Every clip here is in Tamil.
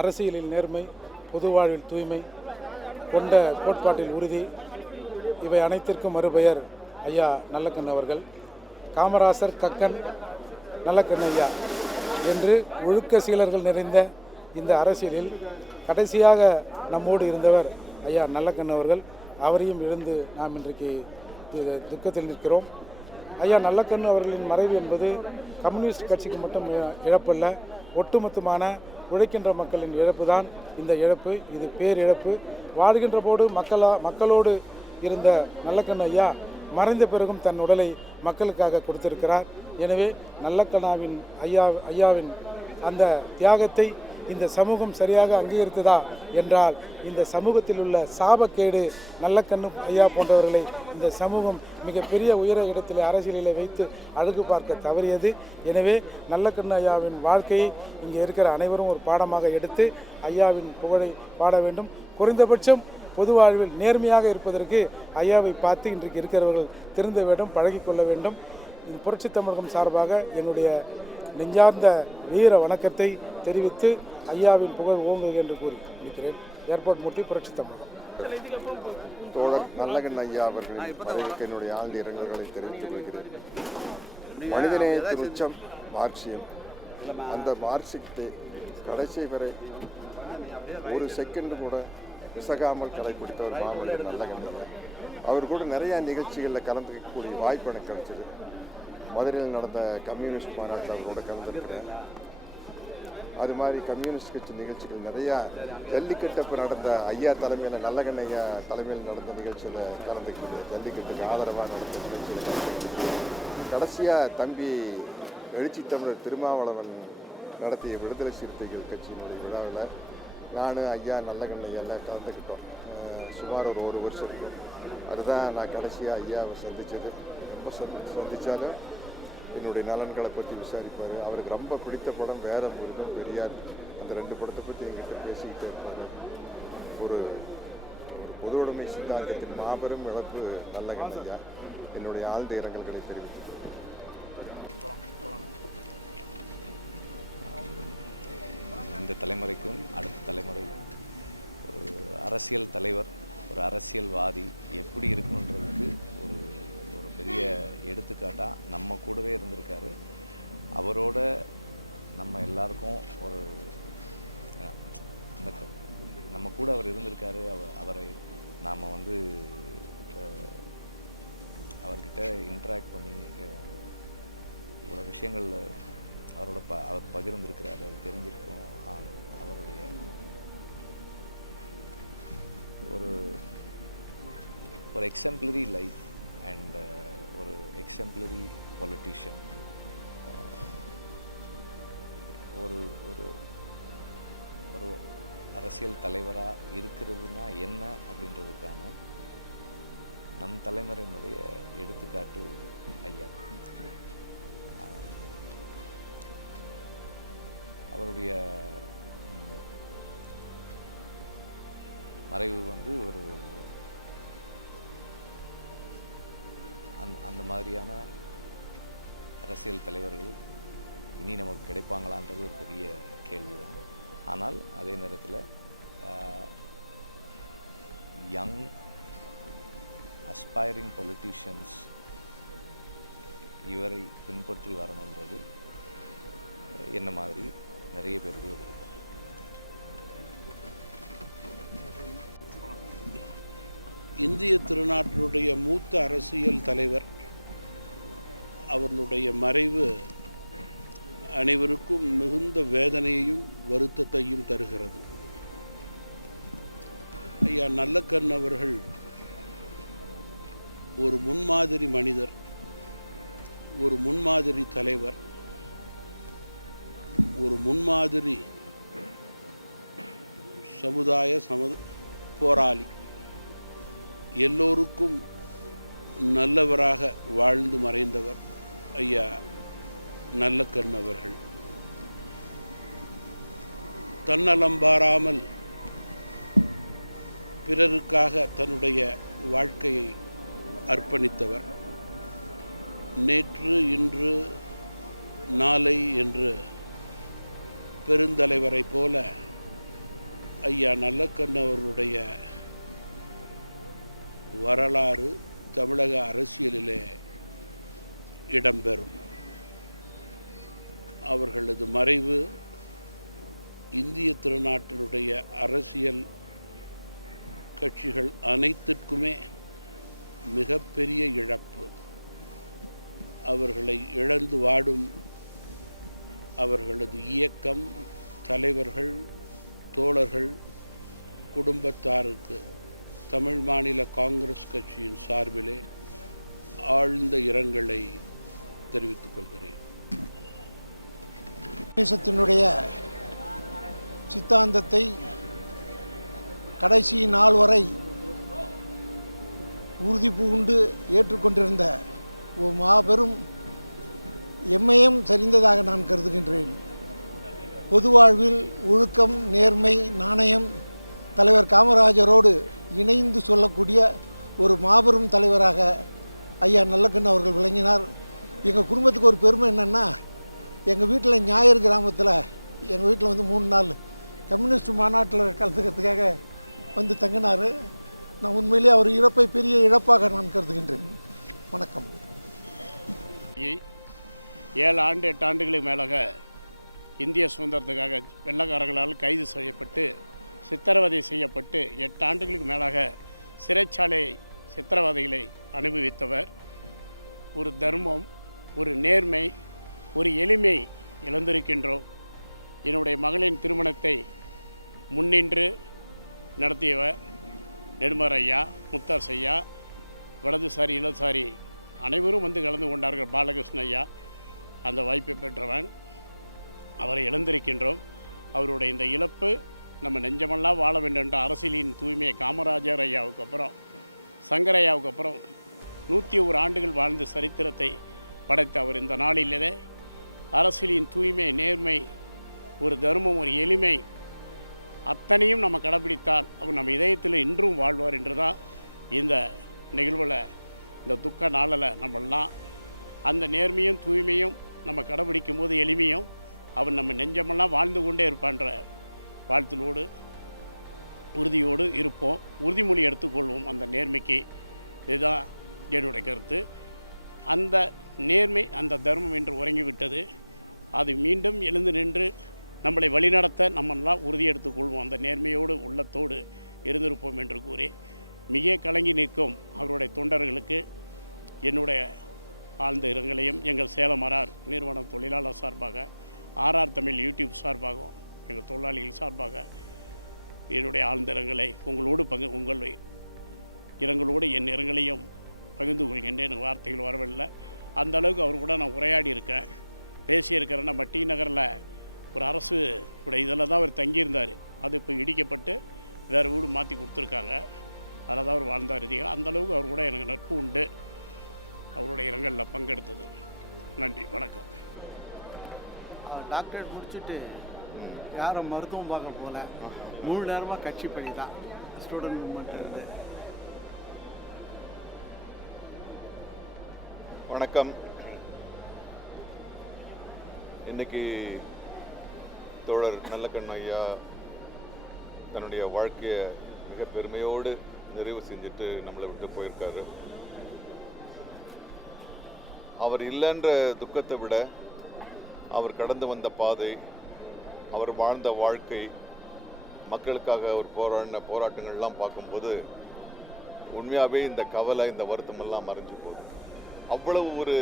அரசியலில் நேர்மை, பொது வாழ்வில் தூய்மை, கொண்ட கோட்பாட்டில் உறுதி, இவை அனைத்திற்கும் மறுபெயர் ஐயா நல்லக்கண்ணு அவர்கள். காமராசர், கக்கன், நல்லக்கண்ணு ஐயா என்று ஒழுக்க சீலர்கள் நிறைந்த இந்த அரசியலில் கடைசியாக நம்மோடு இருந்தவர் ஐயா நல்லக்கண்ணு அவர்கள். அவரையும் இழந்து நாம் இன்றைக்கு துக்கத்தில் நிற்கிறோம். ஐயா நல்லக்கண்ணு அவர்களின் மறைவு என்பது கம்யூனிஸ்ட் கட்சிக்கு மட்டும் இழப்பல்ல, ஒட்டுமொத்தமான உழைக்கின்ற மக்களின் இழப்பு தான் இந்த இழப்பு. இது பேரிழப்பு. வாழ்கின்ற போது மக்களோடு இருந்த நல்லக்கண்ணு ஐயா மறைந்த பிறகும் தன் உடலை மக்களுக்காக கொடுத்திருக்கிறார். எனவே நல்லக்கண்ணாவின் ஐயாவின் அந்த தியாகத்தை இந்த சமூகம் சரியாக அங்கீகரித்ததா என்றால் இந்த சமூகத்தில் உள்ள சாபக்கேடு நல்லக்கண்ணு ஐயா போன்றவர்களை இந்த சமூகம் மிகப்பெரிய உயர இடத்தில் அரசியலில் வைத்து அழகு பார்க்க தவறியது. எனவே நல்லக்கண்ணு ஐயாவின் வாழ்க்கையை இங்கே இருக்கிற அனைவரும் ஒரு பாடமாக எடுத்து ஐயாவின் புகழை பாட வேண்டும். குறைந்தபட்சம் பொது வாழ்வில் நேர்மையாக இருப்பதற்கு ஐயாவை பார்த்து இன்றைக்கு இருக்கிறவர்கள் திருந்த வேண்டும், பழகிக்கொள்ள வேண்டும். இந்த புரட்சி தமிழகம் சார்பாக என்னுடைய நெஞ்சார்ந்த வீர வணக்கத்தை தெரிவித்து ஐயாவின் புகழ் ஓங்குக என்று கூறி இருக்கிறேன். ஏர்போர்ட் மூர்த்தி, புரட்சி தமிழகம். தோழர் நல்லக்கண்ணு ஐயா அவர்களின் மறைவுக்கு என்னுடைய ஆழ்ந்த இரங்கல்களை தெரிவித்துக் கொள்கிறேன். மனிதநேயத்தின் உச்சம் மார்க்சியம். அந்த மார்க்சியத்தை கடைசி வரை ஒரு செகண்ட் கூட விசகாமல் கடைபிடித்த ஒரு மாமனிதர் நல்லக்கண்ணு ஐயா. அவர் கூட நிறையா நிகழ்ச்சிகளில் கலந்துக்கக்கூடிய வாய்ப்பு எனக்கு கிடைச்சது. மதுரையில் நடந்த கம்யூனிஸ்ட் மாநாட்டில் அவரோட கலந்துருக்கிறேன். அது மாதிரி கம்யூனிஸ்ட் கட்சி நிகழ்ச்சிகள் நிறையா, ஜல்லிக்கட்டு நடந்த ஐயா தலைமையில், நல்லக்கண்ணு ஐயா தலைமையில் நடந்த நிகழ்ச்சியில் கலந்துக்கிட்டு, ஜல்லிக்கட்டுக்கு ஆதரவாக நடந்த நிகழ்ச்சியில் கலந்துக்கிட்டு, கடைசியாக தம்பி எழுச்சி தமிழர் திருமாவளவன் நடத்திய விடுதலை சிறுத்தைகள் கட்சியினுடைய விழாவில் நான் ஐயா நல்லக்கண்ணு ஐயாவில் கலந்துக்கிட்டோம். சுமார் ஒரு வருஷம் இருக்கும். அதுதான் நான் கடைசியாக ஐயாவை சந்தித்தது. ரொம்ப சந்தித்தாலும் என்னுடைய நலன்களை பற்றி விசாரிப்பார். அவருக்கு ரொம்ப பிடித்த படம் வேற முருகன், பெரியார். அந்த 2 படத்தை பற்றி என்கிட்ட பேசிக்கிட்டே இருப்பார். ஒரு பொது உடைமை சித்தாந்தத்தின் மாபெரும் இழப்பு நல்லக்கண்ணு ஐயா. என்னுடைய ஆழ்ந்த இரங்கல்களை தெரிவித்துக் இந்த தலைமுறைக்கும் அடுத்த தலைமுறை ஒரு அரசியல் தலைவர், ஒரு அரசியல்வாதி எப்படி இருக்கணுன்றதுக்கு ஒரு பெரிய எடுத்துக்காட்டாக நம்ம கூடவே இருந்திருக்காரு. அவரோட நம்ம எல்லாருக்கும் ஒரு அந்த நம்ம கூட அவர் இருந்திருக்காரு. அவரை நாம் அவர்கிட்ட இன்ட்ராக்ட் பண்ணி இவ்வளோ விஷயங்களில் அவர் பகிர்ந்திருக்கிறாரு, அது தெரிஞ்சிருக்கோம். அவருடைய ஒரு எக்ஸாம்பிளரி லைஃப் அண்ட் ஒரு எக்ஸாம்பிளரி பொலிட்டிஷியன், ஒரு ஒரு அரசியல் தலைவராக இருக்கிறதுனா என்ன அப்படின்றதுக்கான நம் தலைமுறையினுடைய எடுத்துக்காட்டு ஐயா. அவருடைய மறைவு ஒரு அந்த மாதிரியான அரசியல் தலைவர்கள் இனி நமக்கு கிடைப்பாங்களான்றது ஒரு பெரிய கேள்விதான். ஆனால் அதே நேரத்தில் யங் அஸ்பைரிங் பொலிட்டீஷியன்ஸ் இவரை பின்பற்றி வரணுன்றது என்ன மாதிரி நிறைய பேருடைய விருப்பம். இந்திய திருநாட்டினுடைய மூத்த அரசியல் தலைவர் அவர்களுடைய மறைவு அனைவருக்கும் மிகுந்த வேதனையையும் வருத்தத்தையும் தருகிறது. ஐயா நல்லக்கண்ணு அவர்கள் ஒரு முன்மாதிரி மனிதர், ஒரு முன்மாதிரி தலைவர், ஒரு முன்மாதிரி சமுதாய போராளி, எல்லோருக்கும் நல்லவராக வாழ்ந்து மறைந்தவர் ஐயா நல்லக்கண்ணு அவர்கள். தன்னலம் பாராமல் பிறருக்காக தன்னுடைய வாழ்க்கையை அர்ப்பணித்தவர். நேற்று இன்று நாளை என்று பெருந்தலைவரை போல ஐயா நல்லக்கண்ணு அவர்களுடைய வரலாறு தமிழக அரசியலிலே இடம்பெறும். அவர்களது மறைவு இந்திய திருநாட்டினுடைய அரசியல் கட்சிகள் அனைத்திற்குமே மிகப்பெரிய இழப்பு. அவர்களை இழந்து வாடும் அவர்களது இயக்கம், தலைவர்கள், தோழர்கள், குடும்பத்தாருக்கு தமிழ் மாநில காங்கிரஸ் கட்சியின் சார்பிலே ஆழ்ந்த இரங்கலை தெரிவித்துக் கொள்கிறேன். தேசத்தினுடைய சித்தாந்தத்தை கடைசி நாள் வரை உறுதி பூண்டு ஏற்றுக்கொண்டிருந்த ஒரு மாபெரும் எம்மையும் சரிந்ததாக நான் கருதுகின்றேன். பொது வாழ்வில் ஒழுக்கம், நேர்மை, நாணயம் தலைவர் காமராஜரோடு இணைந்து சொல்லக்கூடிய ஒரு மாபெரும் தலைவராக ஐயா நல்லக்கண்ணு அவர்கள் விளங்கினார். எங்கள் குடும்பத்துக்கு ஒரு பெருமை என்னென்னா, எங்கள் வீட்டில் ஞாயிறு கிராமத்தில் எங்கள் வீட்டில் வந்து 3 நாள் கம்யூனிஸ்ட் மாநாட்டில் கலந்துக்கிறதுக்காக வந்து தங்கினார். நான் உண்மையிலே அவர் இழப்பை பெரிய இழப்பாக நான் கருதுகின்றேன். வணக்கம். 7 ஆண்டு 8 ஆண்டுகளுக்கு மேலாக இந்திய சுதந்திரத்துக்காக வெள்ளைக்காரர்களால் கைது செய்யப்பட்டு சித்திரவதை செய்யப்பட்டு 8 ஆண்டுகளுக்கு மேலாக சிறைச்சாலை சித்திரவதைகளை அனுபவித்தவர். ஒரு தர்மம், ஒரு நேர்மை, ஒரு எளிமை இழந்திருக்கின்றோம். என்னுடைய மகளின் திருமணத்தை முன்னின்று நடத்தியவர் நெடுமார் ஐயா, முத்தாஸ் ஐயா, வலதுசாரி இடதுசாரி அனைவரும் வந்து கலந்து கொண்டார்கள். பாலகிருஷ்ண ஐயா அந்த வாய்ப்பை பெற்றவன். அவரை இழந்திருக்கின்றோம். அவருடைய இந்த இழப்பு நம்ம நெஞ்சமெல்லாம் வாழ வேண்டும் என்ற அரசியலின் தூய்மை காமராஜர் ஐயாவுக்கு அப்புறம் சங்கர் ஐயாவுக்கு அப்புறம் 101 ஆண்டுகள் வாழ்ந்த சரித்திரத்தை படைத்த அவர் இந்த நாளிலே அரசியலின் தூய்மை, நேர்மை, ஒரு தர்மம், ஒரு எளிமை அத்தனையும் நம்ம கடைப்பிடித்தால் அவர் நம்ம இதயத்தில் இன்றும் வாழ்வார் என்று தான் இந்த நிகழ்வில், இந்த துக்க நாளில் நம்மளாம் அந்த நேர்மையும் தூய்மையும் நம்ம கடைப்பிடிக்கும் போது எளிமையும் அவர் நம்ம நெஞ்சமெல்லாம் வாழ்ந்து கொண்டே இருப்பான்ற வாழ்த்தினோடு உறுதியோடு இருப்போம். உறுதிமொழி எடுத்துக்கொள்வோம் அந்த நேர்மைக்கு. இதுதான் என்னுடைய கருத்து. அந்த நேர்மை, அந்த தர்மம் என்று உறங்கிவிட்டது. அது மீண்டும் எழுந்து நின்று நம்மளை வழிநடத்த நம்மெல்லாம் உறுதி எடுத்துக்கொள்வோம். அந்த நேர்மையோடு உள்ளத்தோடு இருந்திருப்போம் என்று கூறி மிக கலங்கி நிற்கும் அவருடைய தொண்டர்களுக்கு என்னுடைய ஆழ்ந்த இரங்கலையும் எங்கள் சேலம் ஆர்ஆர் நிறுவனம் தொழிலாளர் சார்பாக, ஆர்ஆர் தமிழ் யூடியூப் சார்பாகவும் எங்கள் தொழிலாளிகள் சார்பாக என்னுடைய ஆழ்ந்த இரங்கலை உங்கள் இரங்கலோடு என் இரங்கலையும் பகிர்ந்து கொள்கின்றேன். எனக்கு வார்த்தைகள் வரவில்லை. அந்த அளவுக்கு அவர் கூட நான் உரையாடி இருக்கேன், பேசியிருக்கிறேன். நம்ம டி நகரில் ஒரு அரசு கூட இதில் தான் அவர் தங்கியிருந்தார். அது இப்போ இடிக்கப்பட்டு வேறு வீடு மாற்றி கொடுத்துருக்காங்க. அதில் தான் அவர் வாழ்ந்தார். அந்தளவுக்கு அவர் கூட எனக்கு நட்பு உண்டு. அவருடைய இரங்கலில் பங்கெடுத்தது. நன்றி, வணக்கம். டாக்டரேட் முடிச்சுட்டு யாரும் மருத்துவம் பார்க்க போகல, முழு நேரமாக கட்சி பணி தான், ஸ்டூடெண்ட் மூவ்மெண்ட் இருந்து. வணக்கம். இன்னைக்கு தோழர் நல்லக்கண்ணு ஐயா தன்னுடைய வாழ்க்கையை மிக பெருமையோடு நிறைவு செஞ்சுட்டு நம்மளை விட்டு போயிருக்காரு. அவர் இல்லைன்ற துக்கத்தை விட அவர் கடந்து வந்த பாதை, அவர் வாழ்ந்த வாழ்க்கை, மக்களுக்காக அவர் போராட்டங்கள்லாம் பார்க்கும்போது உண்மையாகவே இந்த கவலை, இந்த வருத்தமெல்லாம் மறைஞ்சு போகுது. அவ்வளவு ஒரு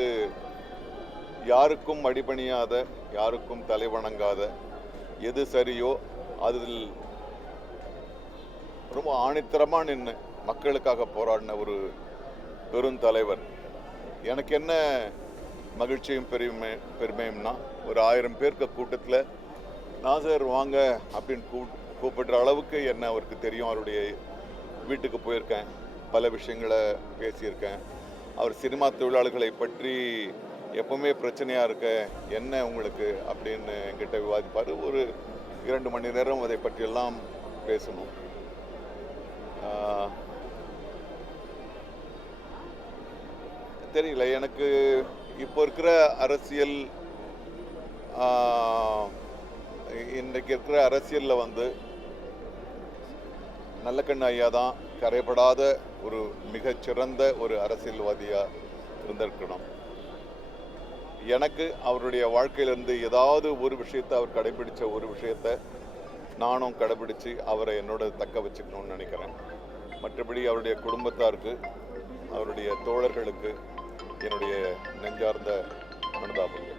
யாருக்கும் அடிபணியாத, யாருக்கும் தலைவணங்காத, எது சரியோ அதில் ரொம்ப ஆணித்தரமாக நின்று மக்களுக்காக போராடின ஒரு பெருந்தலைவர். எனக்கு என்ன மகிழ்ச்சியும் பெருமையும்னா, ஒரு 1000 பேருக்கு கூட்டத்தில் நாசர் வாங்க அப்படின்னு கூப்பிடுற அளவுக்கு என்ன அவருக்கு தெரியும். அவருடைய வீட்டுக்கு போயிருக்கேன், பல விஷயங்களை பேசியிருக்கேன். அவர் சினிமா தொழிலாளர்களை பற்றி எப்பவுமே பிரச்சனையாக இருக்க என்ன உங்களுக்கு அப்படின்னு என்கிட்ட விவாதிப்பார். ஒரு 2 மணி நேரம் அதை பற்றியெல்லாம் பேசணும். தெரியல, எனக்கு இப்போ இருக்கிற அரசியல், இன்றைக்கு இருக்கிற அரசியலில் வந்து நல்லக்கண்ணு ஐயா தான் கரைபடாத ஒரு மிகச்சிறந்த ஒரு அரசியல்வாதியாக இருந்திருக்கணும். எனக்கு அவருடைய வாழ்க்கையிலிருந்து ஏதாவது ஒரு விஷயத்தை, அவர் கடைபிடிச்ச ஒரு விஷயத்தை நானும் கடைபிடிச்சு அவரை என்னோட தக்க வச்சுக்கணும்னு நினைக்கிறேன். மற்றபடி அவருடைய குடும்பத்தாருக்கு, அவருடைய தோழர்களுக்கு என்னுடைய நெஞ்சார்ந்த அனுதாபங்கள்.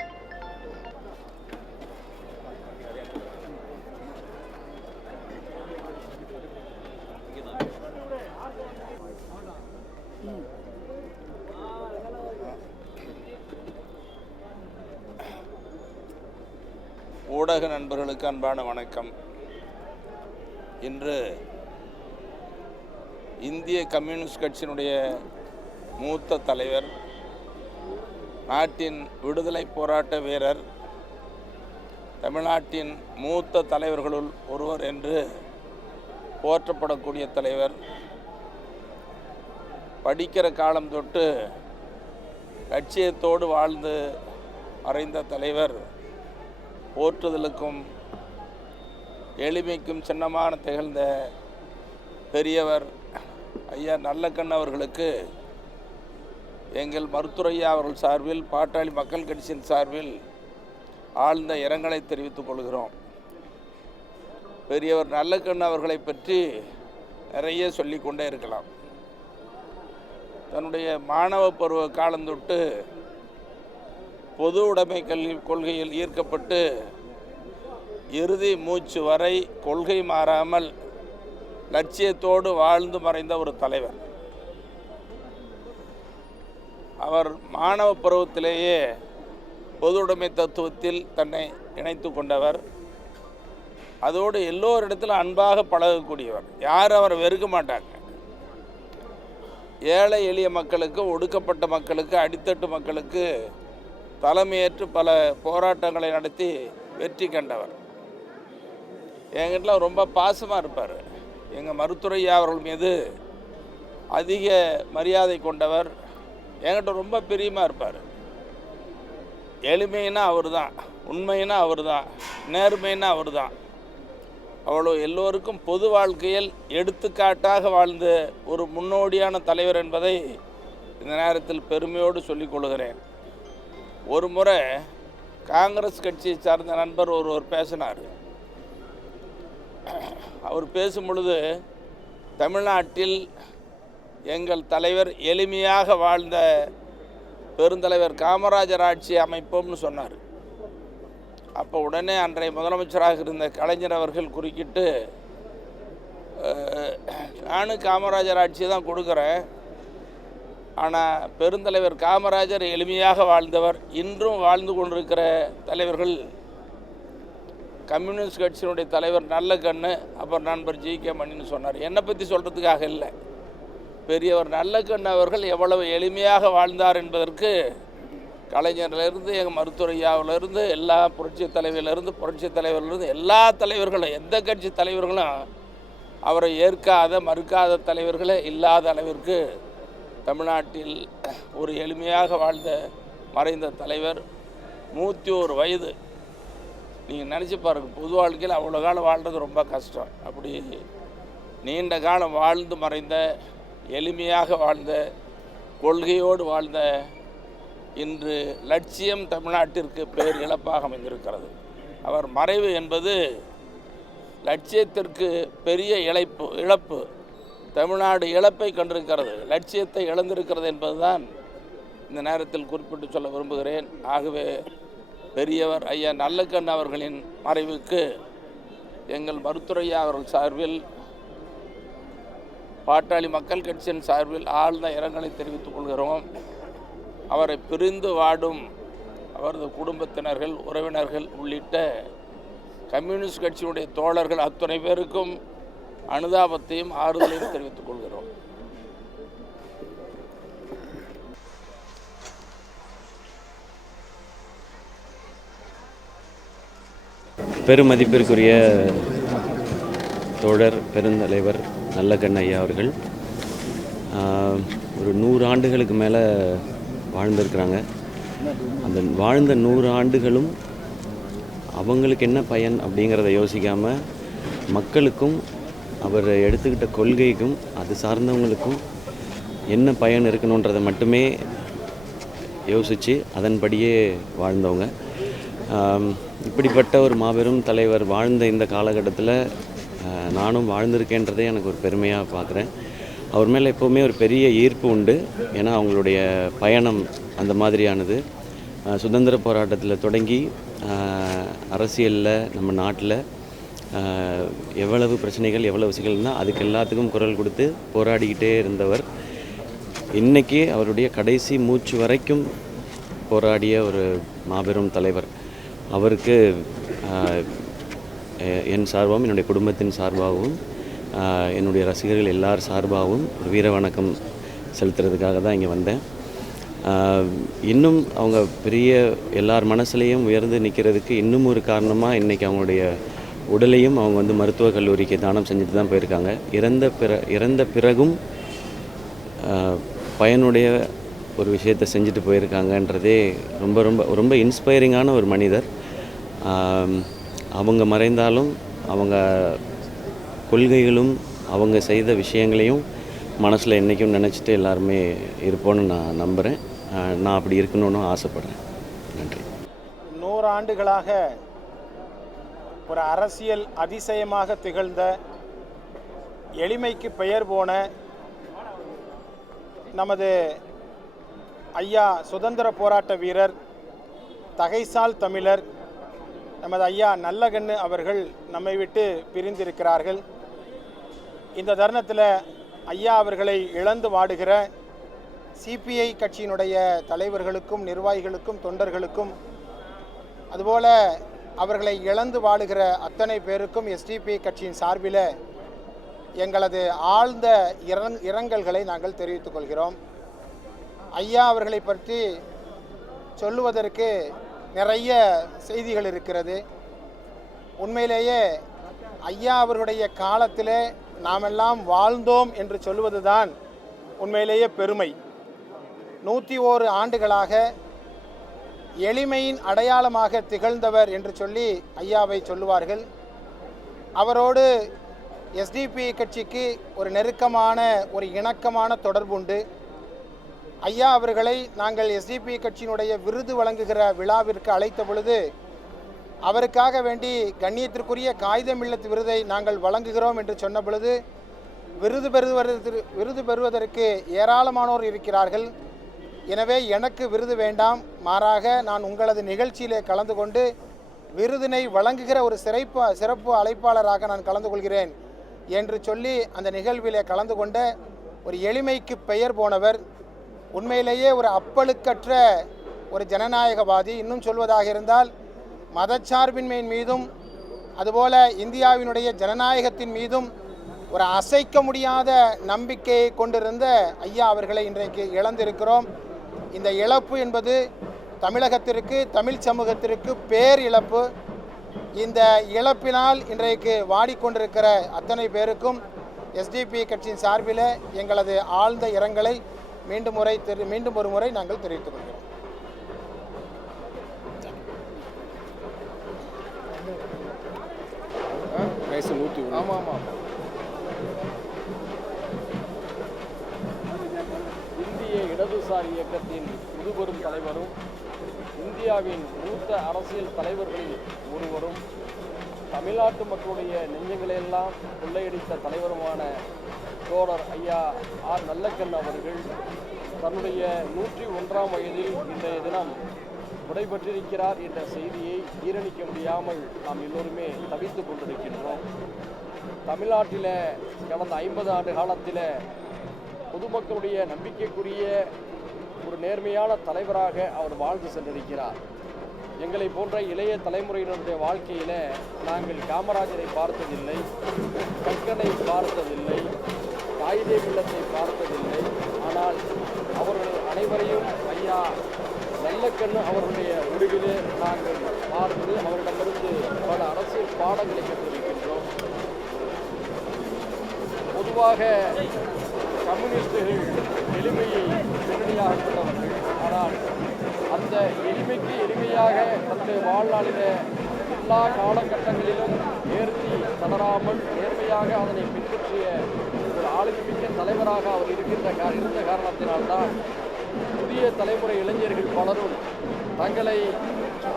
ஊடக நண்பர்களுக்கு அன்பான வணக்கம். இன்று இந்திய கம்யூனிஸ்ட் கட்சியினுடைய மூத்த தலைவர், நாட்டின் விடுதலை போராட்ட வீரர், தமிழ்நாட்டின் மூத்த தலைவர்களுள் ஒருவர் என்று போற்றப்படக்கூடிய தலைவர், படிக்கிற காலம் தொட்டு லட்சியத்தோடு வாழ்ந்து மறைந்த தலைவர், போற்றுதலுக்கும் எளிமைக்கும் சின்னமான திகழ்ந்த பெரியவர் ஐயா நல்லக்கண்ணு அவர்களுக்கு எங்கள் மருத்துவரையா அவர்கள் சார்பில், பாட்டாளி மக்கள் கட்சியின் சார்பில் ஆழ்ந்த இரங்கலை தெரிவித்துக் கொள்கிறோம். பெரியவர் நல்லக்கண்ணு அவர்களை பற்றி நிறைய சொல்லிக்கொண்டே இருக்கலாம். தன்னுடைய மாணவ பருவ காலந்தொட்டு பொது உடைமை கல்வி கொள்கையில் ஈர்க்கப்பட்டு இறுதி மூச்சு வரை கொள்கை மாறாமல் லட்சியத்தோடு வாழ்ந்து மறைந்த ஒரு தலைவர். அவர் மாணவ பருவத்திலேயே பொது உடைமை தத்துவத்தில் தன்னை இணைத்து கொண்டவர். அதோடு எல்லோரிடத்திலும் அன்பாக பழகக்கூடியவர். யாரும் அவரை வெறுக்க மாட்டாங்க. ஏழை எளிய மக்களுக்கு, ஒடுக்கப்பட்ட மக்களுக்கு, அடித்தட்டு மக்களுக்கு தலைமையேற்று பல போராட்டங்களை நடத்தி வெற்றி கண்டவர். என்கிட்ட ரொம்ப பாசமாக இருப்பார். எங்கள் மருத்துவரையா அவர்கள் மீது அதிக மரியாதை கொண்டவர். என்கிட்ட ரொம்ப பிரியமாக இருப்பார். எளிமைன்னா அவர் தான், உண்மைன்னா அவர் தான், நேர்மைன்னா அவர் தான். அவ்வளோ எல்லோருக்கும் பொது வாழ்க்கையில் எடுத்துக்காட்டாக வாழ்ந்த ஒரு முன்னோடியான தலைவர் என்பதை இந்த நேரத்தில் பெருமையோடு சொல்லிக் கொள்கிறேன். ஒரு முறை காங்கிரஸ் கட்சியை சார்ந்த நண்பர் ஒருவர் பேசினார். அவர் பேசும் பொழுது தமிழ்நாட்டில் எங்கள் தலைவர் எளிமையாக வாழ்ந்த பெருந்தலைவர் காமராஜர் ஆட்சி அமைப்போம்னு சொன்னார். அப்போ உடனே அன்றைய முதலமைச்சராக இருந்த கலைஞர் அவர்கள் குறுக்கிட்டு, நானும் காமராஜர் ஆட்சியை தான் கொடுக்குறேன், ஆனால் பெருந்தலைவர் காமராஜர் எளிமையாக வாழ்ந்தவர். இன்றும் வாழ்ந்து கொண்டிருக்கிற தலைவர்கள் கம்யூனிஸ்ட் கட்சியினுடைய தலைவர் நல்லக்கண்ணு, அப்புறம் நண்பர் ஜி.கே. மணின்னு சொன்னார். என்னை பற்றி சொல்கிறதுக்காக இல்லை, பெரியவர் நல்லக்கண்ணு அவர்கள் எவ்வளவு எளிமையாக வாழ்ந்தார் என்பதற்கு கலைஞர்லேருந்து, எங்கள் மருத்துவரையாவிலிருந்து, எல்லா புரட்சி தலைவரிலிருந்து, புரட்சி தலைவரிலிருந்து எல்லா தலைவர்களும், எந்த கட்சி தலைவர்களும் அவரை ஏற்காத மறுக்காத தலைவர்களே இல்லாத அளவிற்கு தமிழ்நாட்டில் ஒரு எளிமையாக வாழ்ந்த மறைந்த தலைவர். 101 வயது. நீங்கள் நினச்சி பாருங்கள், பொது வாழ்க்கையில் அவ்வளோ காலம் வாழ்கிறது ரொம்ப கஷ்டம். அப்படி நீண்ட காலம் வாழ்ந்து மறைந்த, எளிமையாக வாழ்ந்த, கொள்கையோடு வாழ்ந்த, இன்று லட்சியம் தமிழ்நாட்டிற்கு பேர் இழப்பாக அமைந்திருக்கிறது. அவர் மறைவு என்பது லட்சியத்திற்கு பெரிய இழப்பு. தமிழ்நாடு இழப்பை கண்டிருக்கிறது, லட்சியத்தை இழந்திருக்கிறது என்பதுதான் இந்த நேரத்தில் குறிப்பிட்டு சொல்ல விரும்புகிறேன். ஆகவே பெரியவர் ஐயா நல்லக்கண்ணு அவர்களின் மறைவுக்கு எங்கள் மருத்துவரையா அவர்கள் சார்பில், பாட்டாளி மக்கள் கட்சியின் சார்பில் ஆழ்ந்த இரங்கலை தெரிவித்துக் கொள்கிறோம். அவரை பிரிந்து வாடும் அவரது குடும்பத்தினர்கள், உறவினர்கள் உள்ளிட்ட கம்யூனிஸ்ட் கட்சியினுடைய தோழர்கள் அத்தனை பேருக்கும் அனுதாபத்தையும் ஆறுதலையும் தெரிவித்துக் கொள்கிறோம். பெருமதிப்பிற்குரிய தோழர் பெருந்தலைவர் நல்லக்கண்ணு ஐயா அவர்கள் ஒரு 100 ஆண்டுகளுக்கு மேலே வாழ்ந்திருக்கிறாங்க. அந்த வாழ்ந்த 100 ஆண்டுகளும் அவங்களுக்கு என்ன பயன் அப்படிங்கிறத யோசிக்காமல் மக்களுக்கும் அவர் எடுத்துக்கிட்ட கொள்கைக்கும் அது சார்ந்தவங்களுக்கும் என்ன பயன் இருக்கணுன்றதை மட்டுமே யோசித்து அதன்படியே வாழ்ந்தவங்க. இப்படிப்பட்ட ஒரு மாபெரும் தலைவர் வாழ்ந்த இந்த காலகட்டத்தில் நானும் வாழ்ந்திருக்கேன்றதே எனக்கு ஒரு பெருமையாக பார்க்குறேன். அவர் மேலே எப்போவுமே ஒரு பெரிய ஈர்ப்பு உண்டு. ஏன்னா அவங்களுடைய பயணம் அந்த மாதிரியானது. சுதந்திர போராட்டத்தில் தொடங்கி அரசியலில் நம்ம நாட்டில் எவ்வளவு பிரச்சனைகள் எவ்வளவு விஷயங்கள்னால் அதுக்கு எல்லாத்துக்கும் குரல் கொடுத்து போராடிக்கிட்டே இருந்தவர். இன்றைக்கி அவருடைய கடைசி மூச்சு வரைக்கும் போராடிய ஒரு மாபெரும் தலைவர். அவருக்கு என் சார்பாகவும் என்னுடைய குடும்பத்தின் சார்பாகவும் என்னுடைய ரசிகர்கள் எல்லார் சார்பாகவும் ஒரு வீர வணக்கம் செலுத்துறதுக்காக தான் இங்கே வந்தேன். இன்னும் அவங்க பெரிய எல்லார் மனசுலேயும் உயர்ந்து நிற்கிறதுக்கு இன்னும் ஒரு காரணமாக இன்றைக்கி அவங்களுடைய உடலையும் அவங்க மருத்துவக் கல்லூரிக்கு தானம் செஞ்சுட்டு தான் போயிருக்காங்க. இறந்த பிறகும் பயனுடைய ஒரு விஷயத்தை செஞ்சுட்டு போயிருக்காங்கன்றதே ரொம்ப ரொம்ப ரொம்ப இன்ஸ்பைரிங்கான ஒரு மனிதர். அவங்க மறைந்தாலும் அவங்க கொள்கைகளும் அவங்க செய்த விஷயங்களையும் மனசில் என்றைக்கும் நினச்சிட்டு எல்லாருமே இருப்போன்னு நான் நம்புகிறேன். நான் அப்படி இருக்கணும்னு ஆசைப்பட்றேன். நன்றி. 100 ஆண்டுகளாக ஒரு அரசியல் அதிசயமாக திகழ்ந்த, எளிமைக்கு பெயர் போன நமது ஐயா சுதந்திர போராட்ட வீரர், தகைசால் தமிழர் நமது ஐயா நல்லகண்ணு அவர்கள் நம்மை விட்டு பிரிந்திருக்கிறார்கள். இந்த தருணத்தில் ஐயா அவர்களை இழந்து வாடுகிற சிபிஐ கட்சியினுடைய தலைவர்களுக்கும் நிர்வாகிகளுக்கும் தொண்டர்களுக்கும் அதுபோல் அவர்களை இழந்து வாழுகிற அத்தனை பேருக்கும் எஸ்டிபிஐ கட்சியின் சார்பில் எங்களது ஆழ்ந்த இரங்கல்களை நாங்கள் தெரிவித்துக் கொள்கிறோம். ஐயா அவர்களை பற்றி சொல்லுவதற்கு நிறைய செய்திகள் இருக்கிறது. உண்மையிலேயே ஐயா அவர்களுடைய காலத்தில் நாமெல்லாம் வாழ்ந்தோம் என்று சொல்லுவதுதான் உண்மையிலேயே பெருமை. 101 ஆண்டுகளாக எளிமையின் அடையாளமாக திகழ்ந்தவர் என்று சொல்லி ஐயாவை சொல்லுவார்கள். அவரோடு எஸ்டிபிஐ கட்சிக்கு ஒரு நெருக்கமான ஒரு இணக்கமான தொடர்புண்டு. ஐயா அவர்களை நாங்கள் எஸ்டிபிஐ கட்சியினுடைய விருது வழங்குகிற விழாவிற்கு அழைத்த பொழுது அவருக்காக வேண்டி கண்ணியத்திற்குரிய காகிதம் இல்லத்து விருதை நாங்கள் வழங்குகிறோம் என்று சொன்ன பொழுது விருது பெறுவதற்கு ஏராளமானோர் இருக்கிறார்கள், எனவே எனக்கு விருது வேண்டாம், மாறாக நான் உங்களது நிகழ்ச்சியிலே கலந்து கொண்டு விருதினை வழங்குகிற ஒரு சிறப்பு அழைப்பாளராக நான் கலந்து கொள்கிறேன் என்று சொல்லி அந்த நிகழ்விலே கலந்து கொண்ட ஒரு எளிமைக்கு பெயர் போனவர். உண்மையிலேயே ஒரு அப்பழுக்கற்ற ஒரு ஜனநாயகவாதி. இன்னும் சொல்வதாக இருந்தால் மதச்சார்பின்மை மீதும் அதுபோல இந்தியாவினுடைய ஜனநாயகத்தின் மீதும் ஒரு அசைக்க முடியாத நம்பிக்கையை கொண்டிருந்த ஐயா அவர்களை இன்றைக்கு இழந்திருக்கிறோம். இந்த இழப்பு என்பது தமிழகத்திற்கு, தமிழ் சமூகத்திற்கு பேர் இழப்பு. இந்த இழப்பினால் இன்றைக்கு வாடிக்கொண்டிருக்கிற அத்தனை பேருக்கும் எஸ்டிபிஐ கட்சியின் சார்பில் எங்களது ஆழ்ந்த இரங்கலை மீண்டும் ஒரு முறை நாங்கள் தெரிவித்துக் கொள்கிறோம். இந்திய இடதுசாரி இயக்கத்தின் முதுபெரும் தலைவரும் இந்தியாவின் மூத்த அரசியல் தலைவர்களில் ஒருவரும் தமிழ்நாட்டு மக்களுடைய நெஞ்சங்களையெல்லாம் கொள்ளையடித்த தலைவருமான தோழர் ஐயா ஆர் நல்லக்கண் அவர்கள் தன்னுடைய 101ஆம் வயதில் இன்றைய தினம் விடைபெற்றிருக்கிறார் என்ற செய்தியை ஜீரணிக்க முடியாமல் நாம் எல்லோருமே தவித்துக் கொண்டிருக்கின்றோம். தமிழ்நாட்டில் கடந்த 50 ஆண்டு காலத்தில் பொதுமக்களுடைய நம்பிக்கைக்குரிய ஒரு நேர்மையான தலைவராக அவர் வாழ்ந்து சென்றிருக்கிறார். எங்களை போன்ற இளைய தலைமுறையினருடைய வாழ்க்கையில் நாங்கள் காமராஜரை பார்த்ததில்லை, கக்கனை பார்த்ததில்லை, காயிதே மில்லத்தை பார்த்ததில்லை. ஆனால் அவர்கள் அனைவரையும் ஐயா நல்லக்கண்ணு அவருடைய முடிவிலே நாங்கள் பார்த்து அவரிடமிருந்து பல அரசியல் பாடங்களை கற்றிருக்கின்றோம். பொதுவாக கம்யூனிஸ்டுகள் எளிமையை முன்னணியாக கொண்டவர்கள். ஆனால் அந்த எளிமைக்கு எளிமையாக தன்னுடைய வாழ்நாளில் எல்லா காலகட்டங்களிலும் நேர்த்தி தளராமல் நேர்மையாக அதனை பின்பற்றிய ஒரு ஆளுமைமிக்க தலைவராக அவர் இருந்த காரணத்தினால்தான் புதிய தலைமுறை இளைஞர்கள் பலரும் தங்களை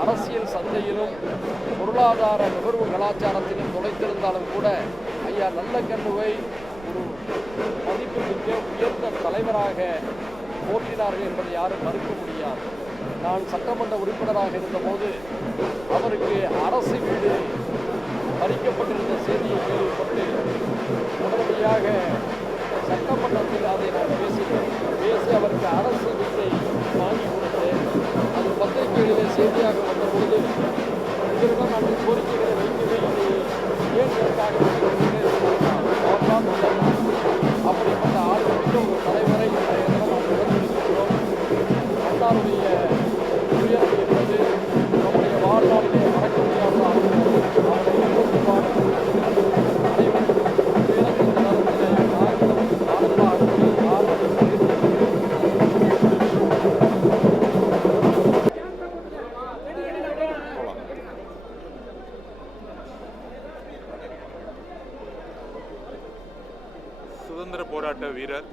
அரசியல் சந்தையிலும் பொருளாதார நுகர்வு கலாச்சாரத்திலும் தொலைத்திருந்தாலும் கூட ஐயா நல்லக்கண்ணுவை ஒரு மதிப்புமிக்க உயர்ந்த தலைவராக போற்றினார்கள் என்பதை யாரும் மறுக்க முடியாது. நான் சட்டமன்ற உறுப்பினராக இருந்தபோது அவருக்கு அரசு வீடு பறிக்கப்பட்டிருந்த செய்தியை கேள்விப்பட்டு உடனடியாக சட்டமன்றத்தில் அதை நான் பேசி அவருக்கு அரசு வீட்டை வாங்கி கொடுத்தேன். அது பத்திரிகைகளிலே செய்தியாக வந்தபோது இதற்கும் அந்த கோரிக்கைகளை வைக்கவே ஏன் இதற்காக அப்படிப்பட்ட ஆளுமிக்க ஒரு தலைவரை இன்றைய தினம் நாம் இழந்திருக்கிறோம். அண்ணாருடைய உயர்வு என்பது நம்முடைய வாழ்நாளிலே மறக்க முடியாத அவரை அனைவரும் இந்த நேரத்தில் நாங்களும் சுதந்திர போராட்ட வீரர்,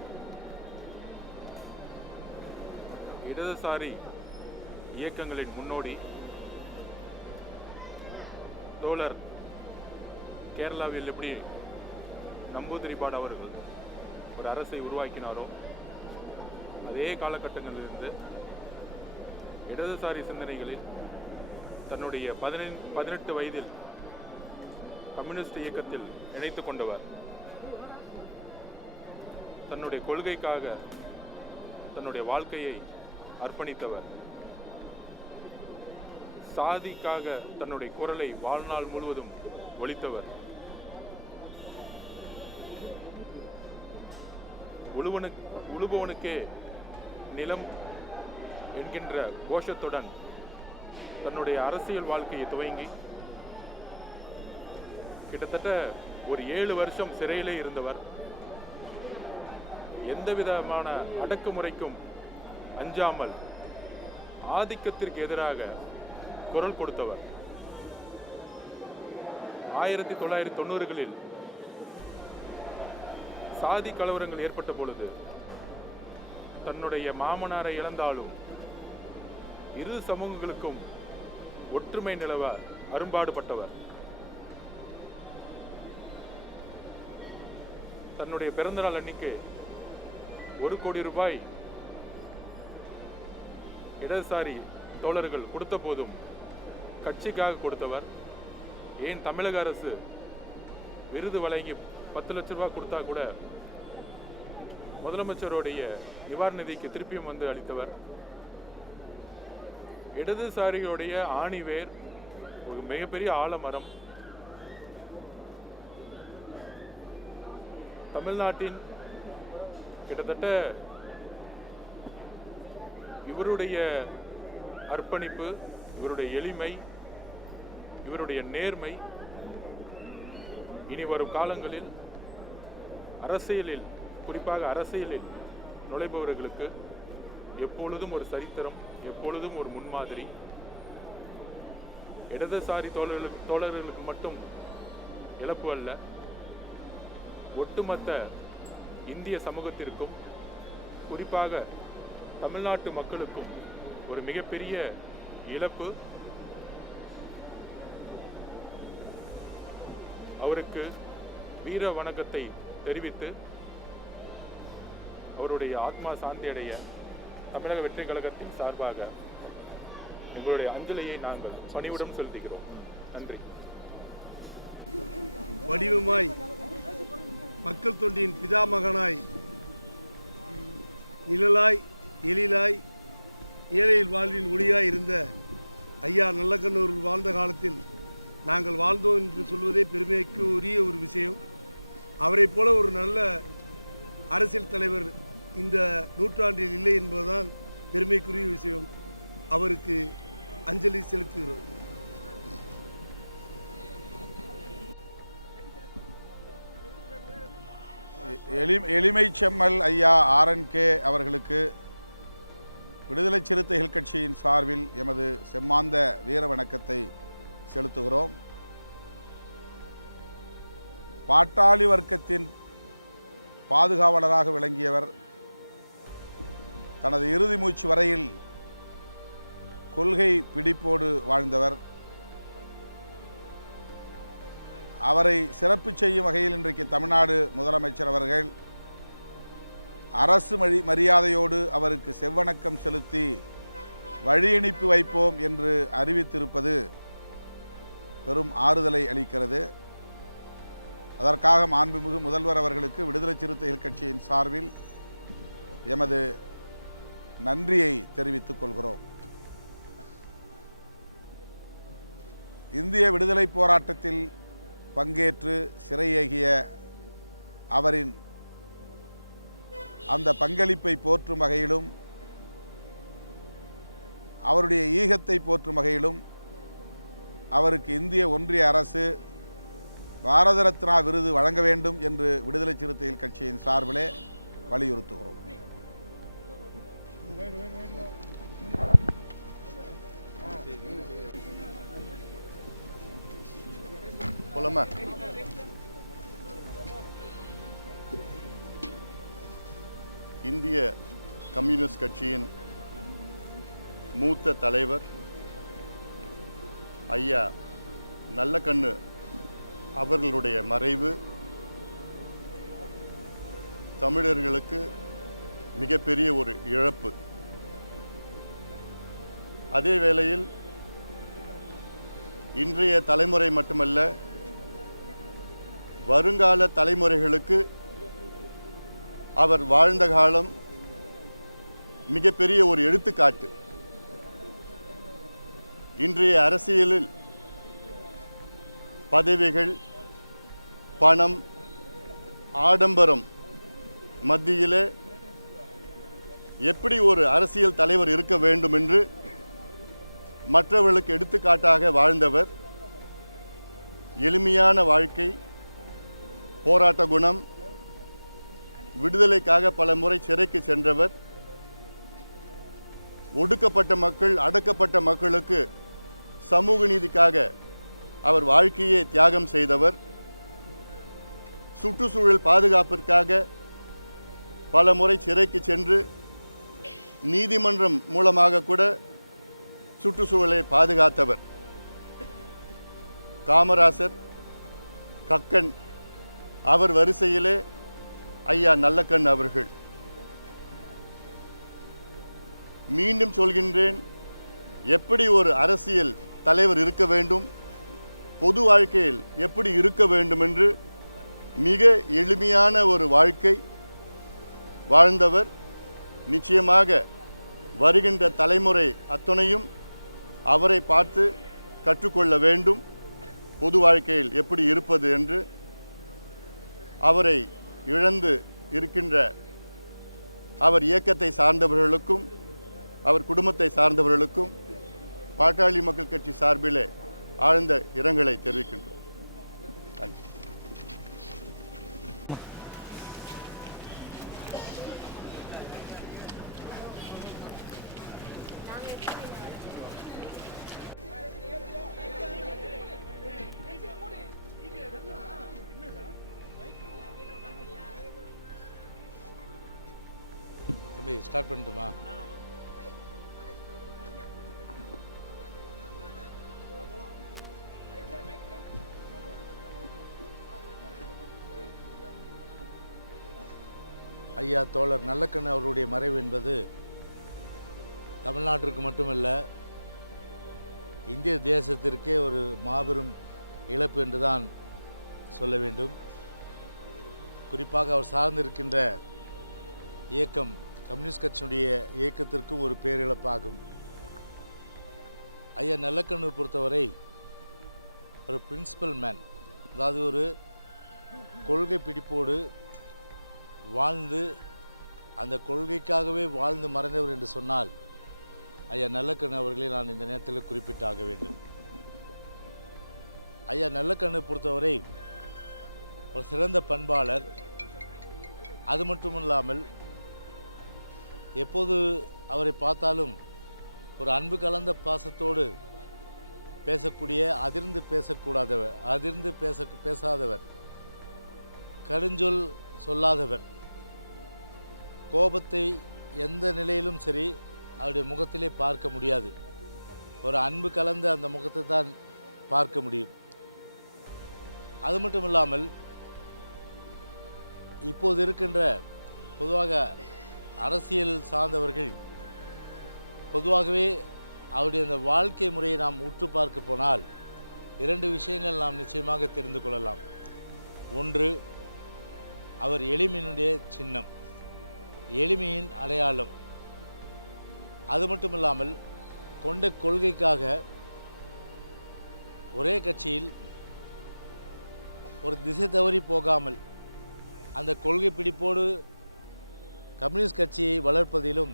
இடதுசாரி இயக்கங்களின் முன்னோடி தோழர் கேரளாவில் எப்படி நம்பூதிரிபாடு அவர்கள் ஒரு அரசை உருவாக்கினாரோ அதே காலகட்டங்களிலிருந்து இடதுசாரி சிந்தனைகளில் தன்னுடைய 18 வயதில் கம்யூனிஸ்ட் இயக்கத்தில் இணைத்து கொண்டவர். தன்னுடைய கொள்கைக்காக தன்னுடைய வாழ்க்கையை அர்ப்பணித்தவர். சாதிக்காக தன்னுடைய குரலை வாழ்நாள் முழுவதும் ஒலித்தவர். உழுபவனுக்கே நிலம் என்கின்ற கோஷத்துடன் தன்னுடைய அரசியல் வாழ்க்கையை துவங்கி கிட்டத்தட்ட ஒரு 7 வருஷம் சிறையிலே இருந்தவர். எந்த விதமான அடக்குமுறைக்கும் அஞ்சாமல் ஆதிக்கத்திற்கு எதிராக குரல் கொடுத்தவர். 1990களில் சாதி கலவரங்கள் ஏற்பட்ட பொழுது தன்னுடைய மாமனாரை இழந்தாலும் இரு சமூகங்களுக்கும் ஒற்றுமை நிலவ அரும்பாடுபட்டவர். தன்னுடைய பிறந்தநாள் அன்னைக்கு 1 கோடி ரூபாய் இடதுசாரி தோழர்கள் கொடுத்த போதும் கட்சிக்காக கொடுத்தவர். ஏன் தமிழக அரசு விருது வழங்கி 10 லட்ச ரூபாய் கொடுத்தா கூட முதலமைச்சருடைய நிவாரண நிதிக்கு திருப்பியும் வந்து அளித்தவர். இடதுசாரிகளுடைய ஆணிவேர் ஒரு மிகப்பெரிய ஆலமரம். தமிழ்நாட்டின் கிட்டத்தட்ட இவருடைய அர்ப்பணிப்பு, இவருடைய எளிமை, இவருடைய நேர்மை இனி வரும் காலங்களில் அரசியலில், குறிப்பாக அரசியலில் நுழைபவர்களுக்கு எப்பொழுதும் ஒரு சரித்திரம், எப்பொழுதும் ஒரு முன்மாதிரி. இடதுசாரி தோழர்களுக்கு மட்டும் இழப்பு அல்ல, ஒட்டுமொத்த இந்திய சமூகத்திற்கும், குறிப்பாக தமிழ்நாட்டு மக்களுக்கும் ஒரு மிகப்பெரிய இழப்பு. அவருக்கு வீர வணக்கத்தை தெரிவித்து அவருடைய ஆத்மா சாந்தி அடைய தமிழக வெற்றி கழகத்தின் சார்பாக எங்களுடைய அஞ்சலியை நாங்கள் பணிவுடன் செலுத்துகிறோம். நன்றி. வடிவமாய் மக்கள் தொண்டின் பிதாமகனாய், நிழலாய் எழிலாய் ஏழையில் வாழ்வின் ஒளியாய் இருந்த ஐயா நல்லக்கண்ணூர் வாழ்ந்த காலத்தில் நாங்கள் வாழ்ந்தோம் என்று சொல்வதே பெருமைக்கு உரிய ஒரு விஷயம். அவரை போல ஒரு நல்ல அரசியல் தலைவர் இந்த நூற்றாண்டில் இல்லை என்பதுதான் பெருமைக்குரிய விஷயம். அவருக்கு அஞ்சலி செலுத்துகிறோம். எளிமை செம்மல் ஐயா RNK அவர்களுக்கு விடுதலை சிறுத்தைகள் கட்சியின் சார்பில் எமது செம்மாந்த வீர வணக்கத்தை செலுத்துகிறோம். பாட்டாளி வர்க்கத்தின் பாதுகாவலராக விளங்கியவர். தனது இறுதி மூச்சு வரையில் கொள்கை பிடிப்போடு வாழ்ந்தவர். அவரை சிறப்பு செய்யும் வகையில் இன்றைக்கு தமிழ்நாடு முதலமைச்சர் அவர்கள் அரசு மரியாதையோடு அவருக்கு செவ்வணக்கம் செலுத்தி வழியனுப்பி வைப்போம் என்று அறிவித்திருப்பது பெரும் ஆறுதலை அளிக்கிறது. அதற்காக மாண்புமிகு முதல்வர் அவர்களுக்கு விடுதலை சிறுத்தைகள் கட்சியின் சார்பில் எமது நன்றியை தெரிவித்துக் கொள்கிறோம். இந்திய விடுதலை போராட்டத்தில் பங்கேற்று சிறையேகிய அவரின் அந்த பங்களிப்பை போற்றும் வகையிலும் அவருடைய ஈகத்தை போற்றும் வகையிலும் அவருக்கு இந்திய ஒன்றிய அரசு பாரத ரத்னா விருது வழங்க வேண்டும் என்று விடுதலை சிறுத்தைகள் கட்சியின் சார்பிலே வலியுறுத்துகிறோம். இந்திய கம்யூனிஸ்ட் கட்சியின் மூத்த தலைவர் ஐயா நல்லக்கண்ணு அவர்களுடைய மறைவு தமிழர்களுக்கு மிகப்பெரிய ஒரு இழப்பு. அதே வேளையில் இன்றைய தலைமுறை மட்டுமல்ல, வருங்கால தலைமுறைகளுக்கு அவர் வாழ்ந்த காலம் மிகப்பெரிய ஒரு எடுத்துக்காட்டு. இன்றைய அரசியலில் பதவிகள், பணம், ஆடம்பரம் மத்தியிலே எப்படி ஒரு அரசியல் தலைவர் இருக்க வேண்டும் என்று மற்றவர்களுக்கு எடுத்துக்காட்டாக வாழ்ந்தவர். எளிமையான வாழ்க்கை, போராட்ட குணம், விடுதலைக்காக பல முறை சிறைக்கு சென்றவர். ஒடுக்கப்பட்ட மக்கள், அடக்கப்பட்ட மக்களுக்கு சமூக நீதிக்காக அவர் வாழ்க்கையை தியாகம் செய்தவர். சுற்றுச்சூழல் பாதுகாப்பிற்காக பல முறை சிறைக்கு சென்று நீதிமன்றம் மூலமாக கூட சுற்றுச்சூழலை பாதுகாத்தவர். காமராசர், கக்கன் அவர் வரிசையிலே ஐயா நல்லக்கண் அவர்கள். மீண்டும் சொல்கின்றேன், எப்படி ஒரு அரசியல் தலைவர் இருக்க வேண்டும், பொது வாழ்க்கையில் எப்படி இருக்க வேண்டும் என்று மிக எளிமையான ஒரு வாழ்க்கை வாழ்ந்தவர். நிச்சயமாக வருகின்ற தலைமுறை அத்தனையும் அவரை பார்த்து கற்றுக்கொள்ள வேண்டும், பொது வாழ்க்கையில் எப்படி இருப்பது என்று. அவரை இழந்து இருக்கின்ற அவர் இயக்கத்தை சார்ந்தவர்களுக்கும் அவர் குடும்பத்தை சார்ந்தவர்களுக்கும் பாட்டாளி மக்கள் கட்சி சார்பிலே ஆழ்ந்த இரங்கலை தெரிவிக்கின்றோம். நன்றி. ஸ்டார்ட் பண்ணட்டுமா? ஐயா தோழர் நல்லக்கண்ணு அவருடைய மறைவு என்பது தமிழ்நாட்டிற்கு மட்டுமல்ல, இந்திய தேசத்திற்கே ஒரு மாபெரும் இழப்பு என்று தான் சொல்ல வேண்டும். குறிப்பாக அவர் சார்ந்திருக்கின்ற இயக்கம் கம்யூனிஸ்ட் கட்சியினுடைய இயக்கத்திற்கும் ஒரு பேரிழப்பாகும். ஐயா நல்லக்கண்ணு பொறுத்தவரை ஒரு பிரின்சிபல் மேன், அதாவது ஒரு கொள்கை பிடிப்போடு வாழ்ந்து அந்த கொள்கைக்காகவே வாழ்ந்து மறைந்தவர் என்று சொன்னால் ஐயா நல்லக்கண்ணு அவர்களை நான் இந்த நேரத்தில் குறிப்பிட்டாக வேண்டும். ஐயா நல்லக்கண்ணு பொறுத்தவரை ஒரு சிறந்த பண்பாளர். அது மட்டுமில்லாமல் எப்போது அவரை பார்த்தாலும் ஒரு அன்பு கலந்த பாசத்தோடு பேசக்கூடிய, அதிர்ந்து பேசாதவர், கடுஞ்சொல் சொல்லாதவர், கோபத்தை எந்த நிலையிலும் சரி அவருடைய முகத்திலே பார்க்க முடியாது. ஒரு அன்பு கலந்த அந்த முகத்தை தான் பார்க்க முடியும். அது மட்டும் இல்லாமல் இப்போது இருக்கின்ற பொதுவாக அரசியல் சார்ந்தவர்கள் பொதுவாகவே அவருடைய அந்த வாழ்க்கை முறையை நாம் உற்று பார்க்க போனால் 2 விஷயங்கள் நாம் நிச்சயமாக தெரிந்து கொள்ளலாம். ஒன்று, அவர் எளிமையினுடைய சின்னம், எளிமையின் அடையாளம். அது மட்டுமில்லாமல் கொண்ட கொள்கைக்காக ஒரே கட்சியில் ஒரு திசை தவறி போகாமல் அந்த கொள்கை பிடிப்போடு கம்யூனிஸ்ட் கட்சியை வளர்ப்பதிலும்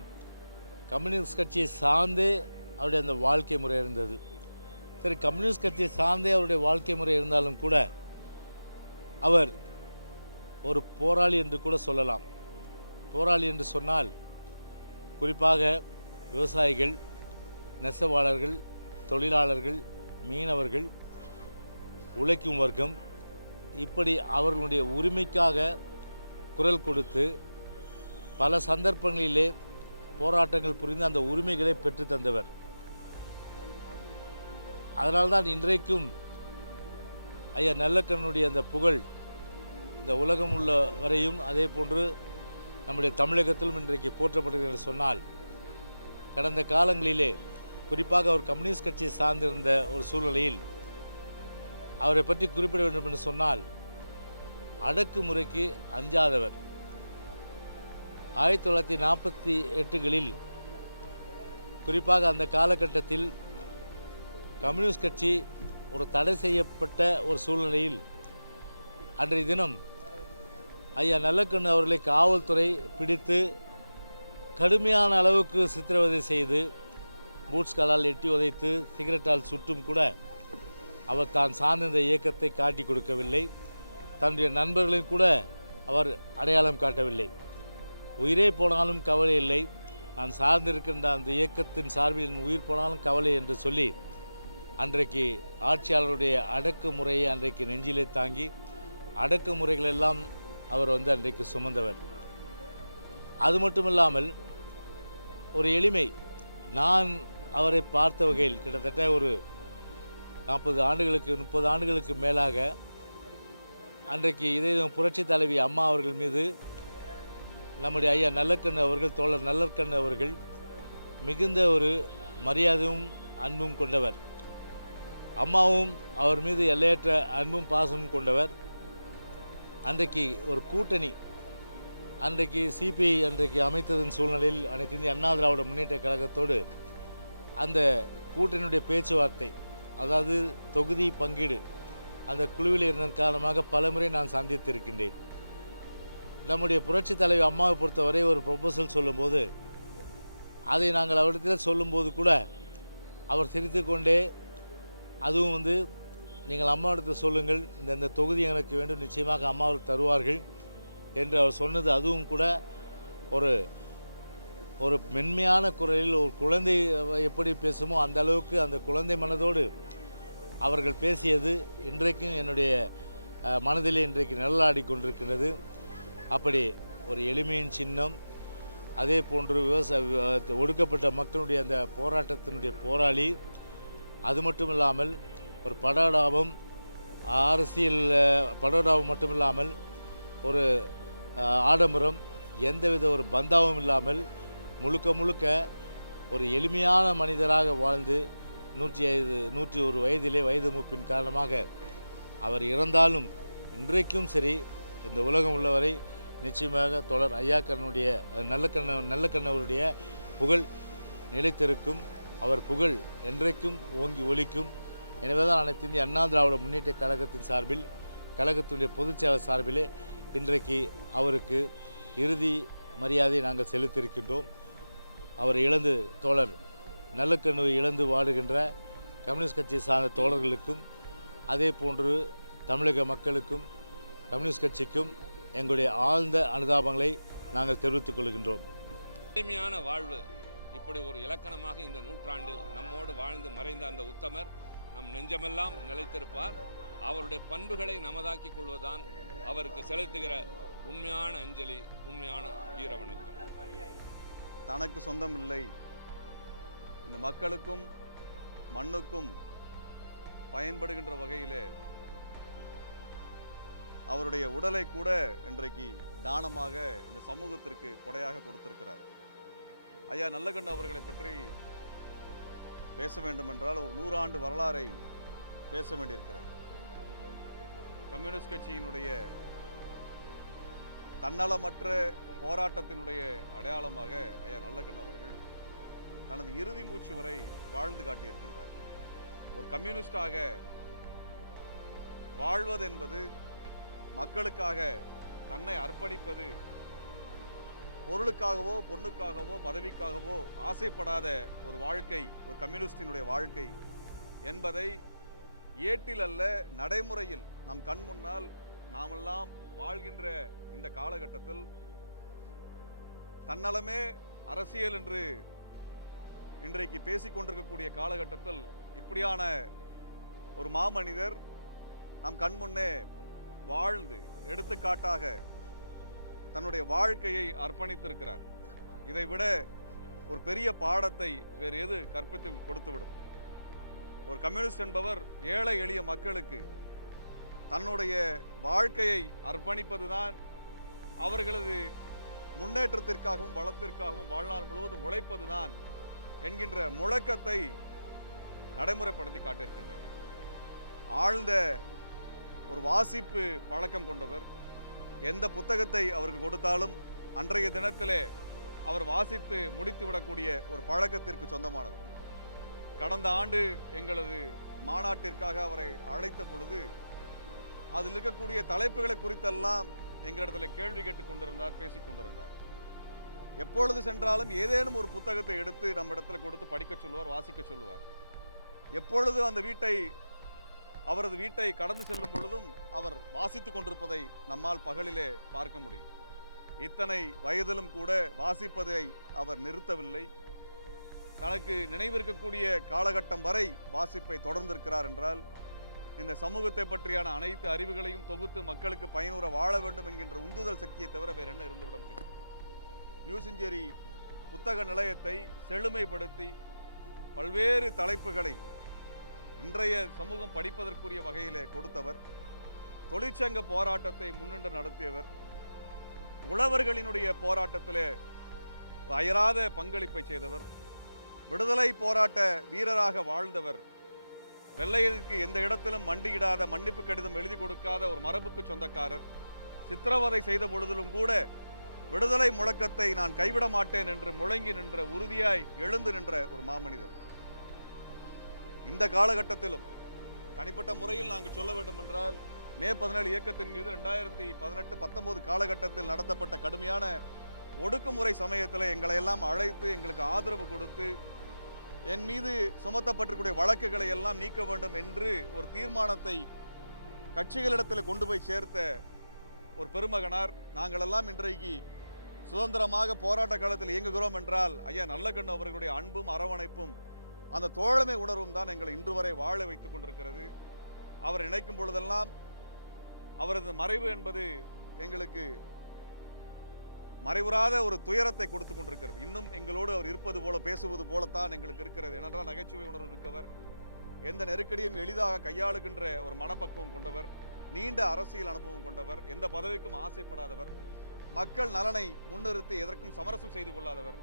கம்யூனிஸ்ட் கட்சியை சார்ந்தே அவருடைய அந்த வாழ்க்கை முறை இருந்தது. சரி, கம்யூனிஸ்ட் கட்சியை சார்ந்தே அவருடைய வாழ்க்கை முறை இருந்தாலும் கூட அவர் ஒரு போராளி என்று கூட சொல்லலாம். போராளி என்று சொன்னால் குறிப்பாக விவசாயிகள், நெசவாளர்கள், தொழிலாளர்கள், மீனவர்கள், உழைக்கும் வர்க்கம், இப்படி அவர்களுடைய உரிமைக்காக குரல் கொடுத்து பல சந்தர்ப்பங்களிலே போராட்டங்கள் புரிந்து அந்த உரிமைகளை பெற்று தந்தவர். அதனால்தான் இன்றைக்கும் ஐயா நல்லக்கண்ணுடைய அந்த புகழ் இந்த உலகம் உள்ள வரையும் அதே போன்று நம்முடைய தமிழகத்திலும் இன்றைக்கு போற்றப்படுகிறது என்று சொன்னால், கடந்த காலங்களிலே குறிப்பாக அவர் கம்யூனிஸ்ட் கட்சியை சார்ந்திருந்த ஒரு சூழ்நிலையில் அவரை பற்றி குறிப்பிட வேண்டும் என்று சொன்னால், அடக்குமுறைக்கு அஞ்சாதவர். 1948களில் குறிப்பாக அந்த காலகட்டத்தில் கம்யூனிஸ்ட் கட்சி ஒரு தடை செய்யப்பட்ட ஒரு சூழ்நிலையில் அன்றைய தினம் ஐயா நல்லக்கண்ணு அவர்களை காவல்துறை பிடித்து கடுமையான அளவுக்கு சித்திரவதை செய்து பூட்ஸ்களால் எட்டி உதைத்து சிகரெட்டால் சுட்டும் கூட அவர் தான் சார்ந்த இயக்கத்தை காட்டி கொடுக்கவில்லை. தன்னுடைய நண்பர்களையும் கூட அவர் அடையாளம் காட்டவில்லை. உயிரே போனாலும் கவலை இல்லை, நான் சார்ந்திருக்கின்ற அந்த இயக்கத்தின் சார்பில் என் உயிர் போனாலும் கவலை என்று சொல்லி அன்றைக்கு ஆட்சியாளருடைய அடக்குமுறையை அன்றைக்கு நெஞ்சிலே தாங்கி அடக்குமுறைகள் எல்லாம் அவர் அன்றைக்கு சுமந்தவர். அது மட்டுமில்லாமல் ஒரு எளிமை. நான் அவரை பார்த்த வகையில் கிட்டத்தட்ட ஒரு 40 ஆண்டுகளுக்கு 30 ஆண்டுகளுக்கு மேலாக அன்றைக்கு இதே புரட்சி தலைவி அம்மா அவர்கள் மீது நம்முடைய ஐயா நல்லக்கண்ணு அவர்கள், தோழர் நல்லக்கண்ணு அவர்கள் மிகுந்த ஒரு மரியாதையும் அன்பும் கொண்டவர். அம்மாவும் அவர் மீது எல்லையற்ற அன்பும் பாசமும் கொண்டவர். அன்றைக்கு ஒரு கூட்டணி, அன்றைக்கு சிபிஐ அன்றைக்கு அமைத்ததன் சூழ்நிலையில் அனைத்து இந்திய அண்ணா திராவிட முன்னேற்ற கழகத்தோடு அந்த கூட்டணியுடைய பேச்சுவார்த்தை, அதாவது தொகுதி பங்கீடு, அந்த குழுவில் இருந்ததன் காரணமாக பலமுறை நான் சந்தித்திருக்கின்றேன். நம்முடைய புரட்சி தலைவி அம்மாவை பொறுத்தவரை ஒரு ப்ரொபோசல் சொல்லும்போது அதை நாங்கள் அவரிடத்தில் சொல்லும்போது கூட அவர் சிரித்து கொண்டே, அதுவும் நீங்கள் அம்மாவிடத்தில் சொல்லுங்கள், இந்த தொகுதி எனக்கு வேண்டும், நிச்சயமாக அம்மா அவருக்கு தருவார்கள் என்று அவர் சொன்னது. அதுவும் கூட ஒரு மென்மையான குரலில், ஒரு குழந்தை எப்படி பேசுமோ அந்த அளவுக்கு அந்த குழந்தை மனதோடு அவர்கள் பேசியது இன்றைக்கும் என்னுடைய மனதிலே இன்றைக்கு நிழலாடி கொண்டிருக்கின்றது. அப்படி ஒரு எளிமையின் சின்னம், அதே போன்று ஒடுக்கப்பட்ட மக்களுடைய அந்த போராட்டத்தினுடைய போராளி, அது மட்டும் இல்லாமல் ஒரு படோடாபம், அரசியல் படோடாபம் மட்டுமில்லாமல் ஒரு ஆடம்பரம், எந்தவித ஒரு பந்தாவும் இல்லாமல் முழுக்க ஒரு எளிமையான மனிதராக வாழ்ந்து 101 வயதிலே வயது மூப்பின் காரணமாக அவர் இறந்தாலும் இன்றைக்கும் சரி இந்த உலகம் உள்ளவரை நிச்சயமாக தொடர் ஐயாக்கண்ணுடைய நல்லக்கண்ணவருடைய புகழ் நிலைத்திருக்கும். அவர் புகழ் என்றைக்கும் ஓங்கி ஒலிக்கும். எனவே தான் அனைத்து இந்திய அண்ணா திராவிட முன்னேற்ற கழகத்தின் சார்பில், கழகத்தினுடைய பொதுச்செயலாளர் சார்பிலே இன்றைக்கு அவருக்கு இறுதி மரியாதை நாங்கள் செலுத்தியிருக்கின்றோம். அவர் இழந்து, தோழர் நல்லக்கண்ணுவை இழந்து வாடுகின்ற கம்யூனிஸ்ட் கட்சியை சார்ந்த தோழர்களுக்கும், அதே போன்று தமிழக மக்களுக்கும், கம்யூனிஸ்ட் கட்சிக்கும் எங்களுடைய ஆழ்ந்த அனுதாபங்களை நாங்கள் தெரிவித்துக் கொள்கின்றோம். எளிமையான வாழ்வு, இப்படி ஒரு இலக்கணமாக இந்த நூற்றாண்டில் நம்மோடு வாழ்ந்து மறைந்த அந்த உத்தமர் நம் நெஞ்சமெல்லாம் நிலைத்திருப்பார். அவருடைய பண்புகளை நமதாக்கிக் கொள்வதுதான் அவருக்கு செலுத்துகிற உண்மையான அஞ்சலி, உண்மையான வீர வணக்கம். தனக்கு சொந்தம் இல்லை, இந்த மக்களுக்கும் மண்ணுக்கும் பயன்படுகின்ற வகையிலே அவருடைய உடலை கூட இன்றைக்கு தானமாக இந்த சமூகத்திற்கு கொடையாக கொடுத்திருக்கிறார். ஐயா நல்லகண்ணு அவர்களை பற்றி பேச வேண்டும் என்றால் ஒரு 100 ஆண்டு வரலாறை பேச வேண்டியிருக்கிறது. கம்யூனிஸ்ட் கட்சியினுடைய தன்னலமற்ற போராட்டத்தினுடைய அடையாளமாக ஐயா நல்லகண்ணு அவர்கள் தனது இறுதி மூச்சு வரை வாழ்ந்து காட்டியிருக்கின்றார். ஒரு கம்யூனிஸ்டாக வாழ்வது என்பது, மக்களுக்காக தன்னை அர்ப்பணிப்பது, பொருளுக்காகவோ பொண்ணுக்காகவோ பதவிக்காகவோ ஆசைப்படாத ஒரு வாழ்க்கை, ஒரு கம்யூனிஸ்டினுடைய வாழ்க்கை என்பதை ஏட்டில் அல்ல நடைமுறையில் நம் கண் முன்னால் நாமெல்லாம் வாழ்கின்ற இந்த காலகட்டத்தில் தன்னலமே அரசியல் என்று இன்றைக்கு பேசிக்கொண்டிருக்கக்கூடிய காலகட்டத்தில் இப்படியான ஒரு மாமனிதர் நம் கண் முன்னே வாழ்ந்து எடுத்துக்காட்டாக தன்னுடைய வாழ்க்கையை அர்ப்பணித்திருக்கிறார். இதைவிட ஒரு பெரிய பாடத்தை வேறு எது கற்பித்து கொடுத்துவிடும்? ஒரு கம்யூனிஸ்ட் என்பவர் ஏழை எளிய மக்களுக்கு தன்னுடைய வாழ்க்கையை அர்ப்பணிப்பதுதான், அவர்களது முன்னேற்றத்திற்காகவும் வளத்திற்காகவும் வாழ்நாள் முழுவதும் உழைப்பதுதான் என்கின்ற முழக்கத்தை நடைமுறைப்படுத்தி காட்டியிருக்கின்றார். ஆழ்ந்த ஒரு வாசிப்பு பழக்கம் கொண்டவர். எந்த புத்தகத்தை அவருக்கு கொடுத்தாலும் அன்றைய தினத்திலே அவர் வாசித்து முடித்துவிடக்கூடிய ஒரு பழக்கத்திற்கு சொந்தமானது. கடந்த ஆண்டு எங்களது மாநாட்டிற்காக அவரை அழைத்த பொழுது அதில் இருக்கக்கூடிய தலைப்புகளை குறித்தெல்லாம் எங்களிடத்தில் கேள்வி கேட்டுக் கொண்டிருந்தார், பேசிக் கொண்டிருந்தார். எப்பொழுது சென்றாலும் ஏதேனும் ஒரு புத்தகத்தை எடுத்து நம்ம இடத்துல கொடுத்து படிக்க சொல்லுவார், வாசிக்க சொல்லுவார். எப்பொழுது அந்த அவரது வீட்டை கடந்து செல்லும் பொழுதும் அவர் வாசித்துக் கொண்டிருப்பதை நம்மால் பகலிலே பார்க்க முடியும். இத்தனை வயதிலும் கூட வாசிப்பதை அவர் நிறுத்தவில்லை. தனக்கு நினைவிருக்கக்கூடிய காலகட்டம் வரை வாசிப்பை தொடர்ந்திருக்கிறார் என்றால் இந்த சமூகத்தை பற்றியான அனைத்து அறிவுகளையும் தொகுத்து மக்களுக்கு பயனுற வாழ வேண்டும் என்கின்ற உந்துதல் சக்தியை தவிர வேறு என்ன இருந்துவிட முடியும்? நியூ செஞ்சுரி புத்தக நிலையத்தை செழுமைப்படுத்தி பல்வேறு தலைப்புகளை இன்றைய சமூகம் படிப்பதற்குரிய வகையிலே கொடுத்தவர். தொழிற்சங்க போராட்டத்தை முன்னின்று நடத்தியவர். உழவர்களினுடைய போராட்டத்திலே அயராத பங்களிப்பை செய்தவர். விடுதலை போராட்ட வீரராக வாழ்ந்தவர். வெள்ளையருக்கு எந்த இடத்திலும் மண்டியிடாத, மன்னிப்பு கடிதம் எழுதி கொடுக்காத ஒரு மரபுக்கு சொந்தக்காரர். சித்திரவதை செய்த பொழுதிலும் கூட விடுதலை முழக்கத்தை நான் கைவிட மாட்டேன் என்று முழங்கி நின்ற, உறுதியாய் எழுந்து நின்ற ஒரு மாமனிதர். இந்த காலகட்டத்திலும் தனிப்பட்ட முறையில் நாங்கள் சொல்ல வேண்டும் என்றால், மே 17 இயக்கத்தின் மீது 2018-19 காலகட்டத்தில் நடத்தப்பட்ட கடுமையான ஒடுக்குமுறை சமயத்தில் எங்களை எல்லாம் அழைத்து எங்களுக்கு ஆதரவு கொடுத்து என் மீது சுமத்தப்பட்டிருக்கூடிய வழக்குகளை எல்லாம் நீக்க வேண்டும் என்று ஒரு தீர்மானத்தை கட்சிகளிடத்தில் கொண்டு போய் சேர்த்த ஒரு பெருமகனார். நாங்களெல்லாம் இன்றைக்கு சுதந்திரமாக போராட்ட காலத்தில் இயங்குகிறோம் என்றால் ஐயா நல்லகண்ணு அவர்களுடைய அன்பும் அரவணைப்பும் அந்த தோழமை உணர்வும் தான் எங்களை இன்று வரை வாழ வைத்துக் கொண்டிருக்கிறது. அவர் நினைக்கும் பொழுதெல்லாம் அவரது மறைவு என்பது எங்களுக்கு மறைவுறாத ஒரு துயரத்தை கொடுத்து கொண்டிருக்கிறது. இன்னும் எங்களோடு அவர் இருப்பது போல, பேசுவது போலத்தான் எங்களுக்கு இருக்கிறது. ஏனென்றால் நகைச்சுவை உணர்வு மிக்கவர், எந்த நெருக்கடியும் எளிதாக கையாளுகின்ற ஒரு மனப்பக்குவம் கொண்டவர், நீண்ட அரசியல் அனுபவம் கொண்டவர், எந்த பதவிக்கும் ஆசைப்படாதவர், மக்கள் நலனை முன்னிறுத்தி எதற்கும் சமரசம் செய்து கொள்ளாதவர்,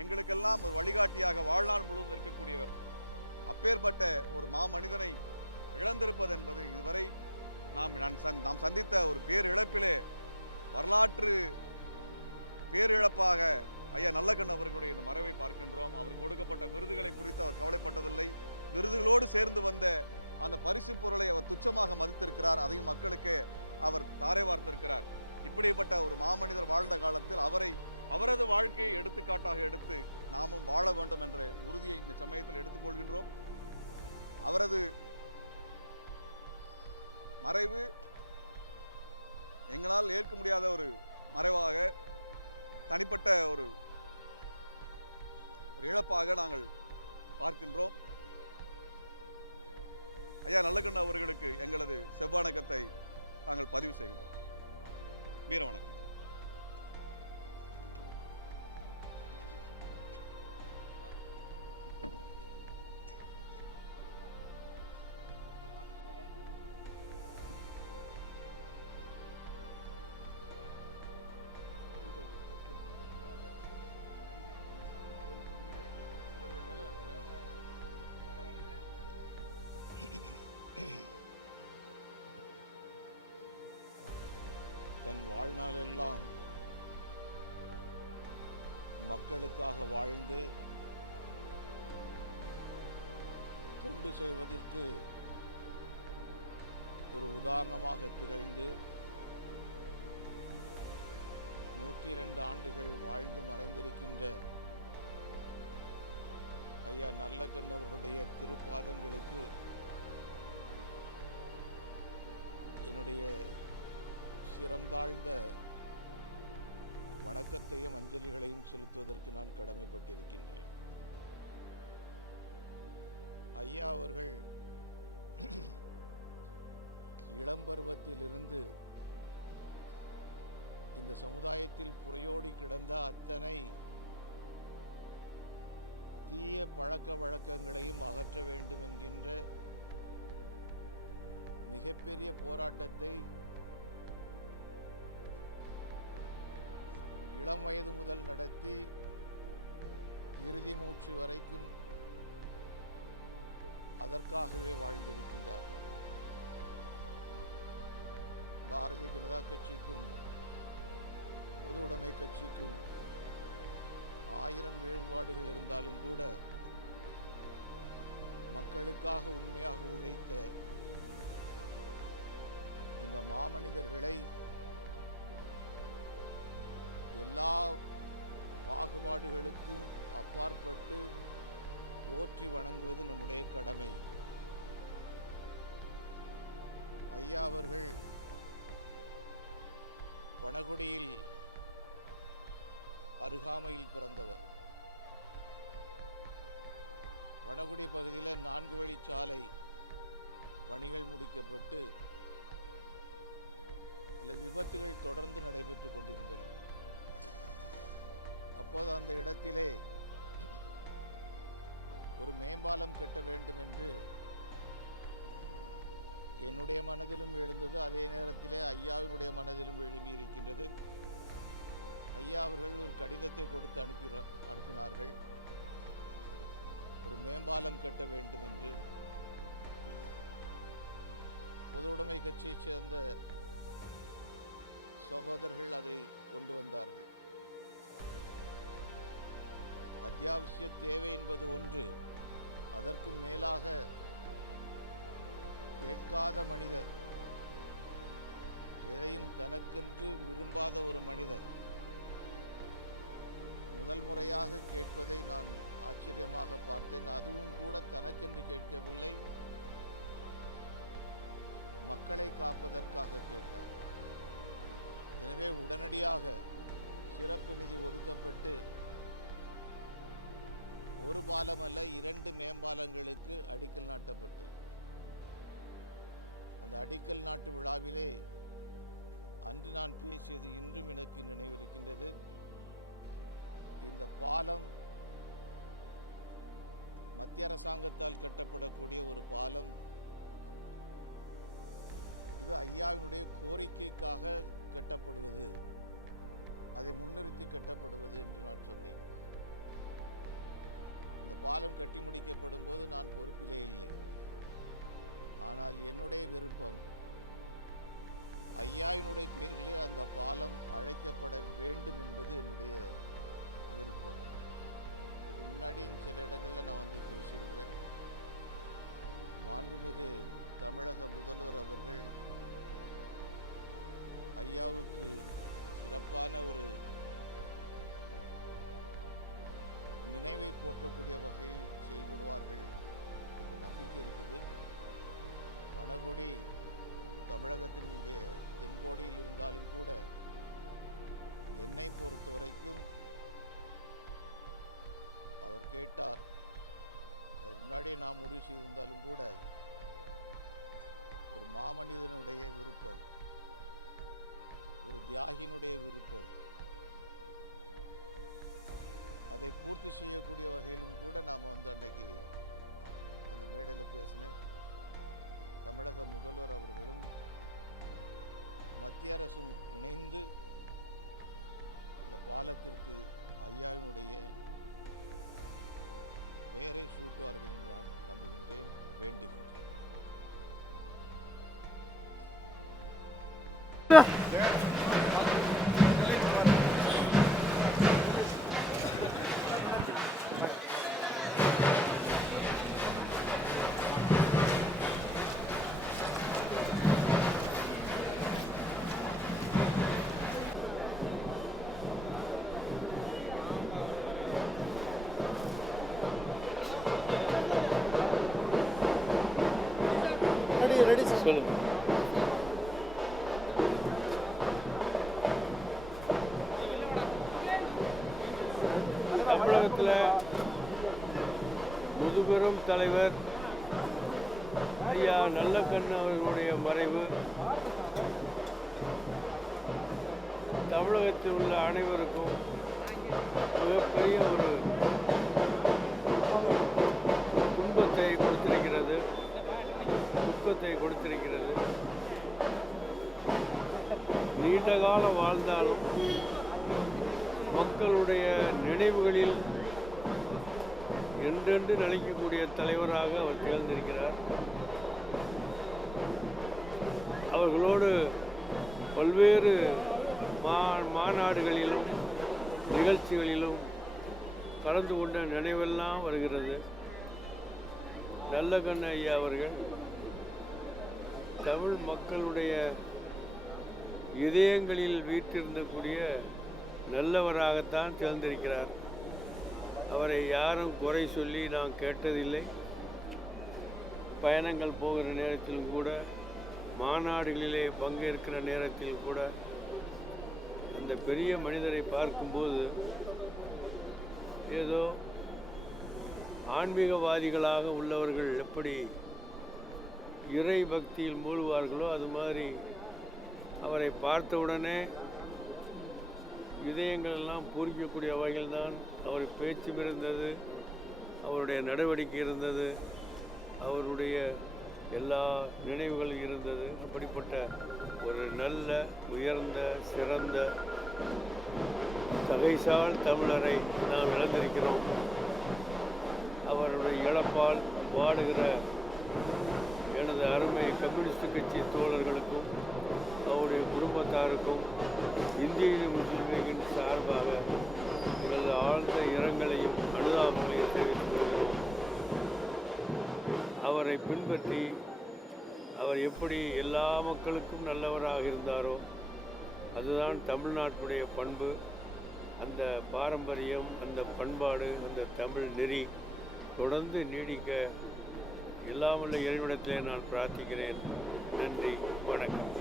எங்களுக்கெல்லாம் ஒரு வழிகாட்டியாக வாழ்நாள் முழுவதும் இருக்கக்கூடியவர். அப்பேற்பட்ட ஒரு மாமனிதனை இழந்திருப்பது என்பது இதுவரை நாம் சந்தித்த ஒரு பேரிழப்பிலே வரலாற்று பேரிழப்பாக ஐயா நல்லகண்ணு அவர்களுடைய இந்த மறைவை பார்க்கின்றோம். அவருக்கு கொடுக்கப்பட்ட விருதுகளை குறித்து அவர் கவலைப்பட்டதில்லை. விருதுகளோடு சேர்ந்து வந்த அந்த பரிசு பொருளை அவர் துச்சமாக மதித்திருக்கிறார். அதையும் மக்களுக்கு அவர் தாரை வார்த்திருக்கிறார். இப்படிப்பட்ட ஒரு மாமனிதர் வாழ்ந்த காலத்தில் அவரது வாழ்க்கையை எடுத்துக்காட்டாக எடுத்து நாமும் வாழ வேண்டும் என்ற உறுதியை இந்த சமயத்தில் எடுத்துக்கொள்கின்றோம். அவரது மறைவு எங்களால் ஏற்க முடியாத ஒரு மறைவாக, தனிப்பட்ட ஒரு ஒரு இழப்பாக நாங்கள் பார்க்கின்றோம். ஐயா நல்லகண்ணு அவர்களுக்கு எங்களது செவ்வணக்கத்தை நாங்கள் பதிவு செய்கின்றோம். வீர வணக்கம். தன் வாழ்நாளெல்லாம் மக்களுக்காக வாழ்ந்து தொண்டு செய்வதற்கு ஒரு உதாரணமாக திகழ்ந்து 102 ஆண்டுகள் வாழ்ந்து மறைந்திருக்கின்ற ஐயா நல்லகண்ணு அவர்களுடைய திருப்பாதங்களுக்கு என்னுடைய சிறந்தாழ்ந்த வணக்கத்தையும் அஞ்சலிகளையும் செலுத்துவதற்கு நான் கடமைப்பட்டிருக்கின்றேன். ஐயா அவர்கள் இளம்பருவத்திலிருந்து இந்த சமுதாயத்தில் புரையோடி கிடந்த அத்தனை தீய பழக்க வழக்கங்களையும் அகற்ற வேண்டும் என்கின்ற மிகப்பெரிய போராட்டத்தை இளம் வயது முதல் நடத்தி இறுதி மூச்சு வரைக்கும் அதற்காகவே வாழ்ந்திருக்கின்றார். பாரதிய ஜனதா கட்சிக்கும் பொது உடைமை கட்சிக்கும் 1000 வேறுபாடுகள் இருந்தாலும் கூட மக்களுக்காக உண்மையாக உழைத்த இந்த மாமனிதர்களை எல்லா பாகுபாடுகளுக்கும் அப்பாற்பட்டு போற்றி வணங்குவது நம்முடைய கடமை. ஐயா அவர்கள் பணகுடியில் அருகாமையில் பிறந்தவர். பணகுடி பகுதியில் 4 வழிச்சாலை பணிகள் முடிக்கப்பட்டு அல்லது விபத்துகள் தொடர்ந்து நடைபெற்று கொண்டிருந்தன. அப்போது அந்த இடத்திலே ஒரு மேம்பாலம் கட்ட வேண்டும் என்று என்னுடைய மனதிலும் எழுந்தது. அதே நேரத்திலே ஐயாவினுடைய மனதிலும் எழும்பியிருக்கின்றது. ஐயா அவர்கள் ஒரு கடிதத்தை கொடுத்து அனுப்பினார்கள். ஒரு மேம்பாலம் கட்ட வேண்டும் என்று. பொது உடைமை கட்சியைச் சேர்ந்த சகோதரர்கள் அதை கொண்டு வந்தார்கள். அத்தியாவசிய தேவை என்பது ஒன்று, அதற்கு மேலாக கேட்காத மனிதர், எதையும் தனக்கென்று விரும்பாத ஒரு மனிதர் முதல் முறையாக கேட்பதை நான் ஆச்சரியமாக பார்த்தேன். அதுவும் கூட தனக்கென்று கேட்கவில்லை, மக்களை காப்பதற்காக கேட்டார். எனவே உடனடியாக சிறப்பு நிதி ஒதுக்கப்பட்டு ஒரு பாலம் அல்ல 2 மேம்பாலங்களுக்கு அடிக்கல் நாட்டப்பட்டு, அந்த அடிக்கல் நாட்டு விழாவிலே அன்று நான் பேசியது இன்றும் எனக்கு நினைவிருக்கின்றது. இந்த பாலம் மத்திய அரசாங்கத்தால் கட்டப்படக்கூடிய ஒரு பாலம். இது ஐயாவினுடைய கோரிக்கைக்காக கட்டப்படுவது, அதை முன்னிறுத்தி கட்டப்படுவது என்று நான் சொன்னேன். இந்த பாலம் கட்டி முடிக்கப்படும் போது நான் பொறுப்பிலே இல்லை. ஆனால் என்னுடைய விருப்பம் ஐயாவினுடைய பெயரிலே அந்த பாலம் அழைக்கப்பட வேண்டும் என்பது என்னுடைய விருப்பம். இதுக்கு முன்னாடியும் சில இடங்களில் நான் வந்து பேசியிருக்கிறேன். மாண்புமிகு தமிழக முதல்வர் அவர்கள் ஐயாவுக்கு சிறப்பான ஒரு நினைவை போற்றக்கூடிய வகையில் செயல்படுவார்கள் என்ற நம்பிக்கை இருக்குது. பணகுடி தமிழகத்தினுடைய தென்கோடியில் இருந்தாலும் கூட என்னை பொறுத்த வரைக்கும் அவர் கேட்டார். அதுக்கு முன்னாடியே நாம் முடிவு செய்திருந்தாலும் கூட ஒரு மாமனிதனுடைய விருப்பம், ஒரு தியாகியினுடைய விருப்பம், அதை பூர்த்தி செய்யக்கூடிய வகையிலும் கூட நாம் அன்னைக்கு அந்த மேடையில் பேசினேன். தமிழக முதல்வர் அவர்களும் மத்திய அரசும் இணைந்து இந்த பாலத்திற்கு ஐயாவினுடைய பெயரை சூட்டுவார்கள் என்று நான் நம்புகின்றேன், வேண்டுகின்றேன். சொல்லுங்க. தமிழகத்தில் முதுபெரும் தலைவர் ஐயா நல்லக்கண்ணு அவர்களுடைய மறைவு தமிழகத்தில் உள்ள அனைவருக்கும் மிகப்பெரிய ஒரு துன்பத்தை கொடுத்திருக்கிறது, துக்கத்தை கொடுத்திருக்கிறது. நீண்ட காலம் வாழ்ந்தாலும் மக்களுடைய நினைவுகளில் என்றென்று நிலைக்கக்கூடிய தலைவராக அவர் திகழ்ந்திருக்கிறார். அவர்களோடு பல்வேறு மாநாடுகளிலும் நிகழ்ச்சிகளிலும் கலந்து கொண்ட நினைவெல்லாம் வருகிறது. நல்லக்கண்ணு ஐயா அவர்கள் தமிழ் மக்களுடைய இதயங்களில் வீற்றிருந்தக்கூடிய நல்லவராகத்தான் திகழ்ந்திருக்கிறார். அவரை யாரும் குறை சொல்லி நான் கேட்டதில்லை. பயணங்கள் போகிற நேரத்தில் கூட, மாநாடுகளிலே பங்கேற்கிற நேரத்தில் கூட அந்த பெரிய மனிதரை பார்க்கும்போது ஏதோ ஆன்மீகவாதிகளாக உள்ளவர்கள் எப்படி இறை பக்தியில் மூழ்குவார்களோ அது மாதிரி அவரை பார்த்தவுடனே இதயங்கள் எல்லாம் பூரிக்கக்கூடிய வகையில்தான் அவர் பேச்சும் இருந்தது, அவருடைய நடவடிக்கை இருந்தது, அவருடைய எல்லா நினைவுகளும் இருந்தது. அப்படிப்பட்ட ஒரு நல்ல உயர்ந்த சிறந்த தகைசால் தமிழரை நாம் இழந்திருக்கிறோம். அவருடைய இழப்பால் வாடுகிற எனது அருமை கம்யூனிஸ்ட் கட்சி தோழர்களுக்கும் அவருடைய குடும்பத்தாருக்கும் இந்திய முஸ்லீம் லீகின் சார்பாக எங்களது ஆழ்ந்த இரங்கலையும் அனுதாபங்களையும் தெரிவித்துக் கொள்கிறோம். அவரை பின்பற்றி அவர் எப்படி எல்லா மக்களுக்கும் நல்லவராக இருந்தாரோ அதுதான் தமிழ்நாட்டுடைய பண்பு. அந்த பாரம்பரியம், அந்த பண்பாடு, அந்த தமிழ் நெறி தொடர்ந்து நீடிக்க எல்லாமுள்ள இறைவனிடத்திலே நான் பிரார்த்திக்கிறேன். நன்றி, வணக்கம்.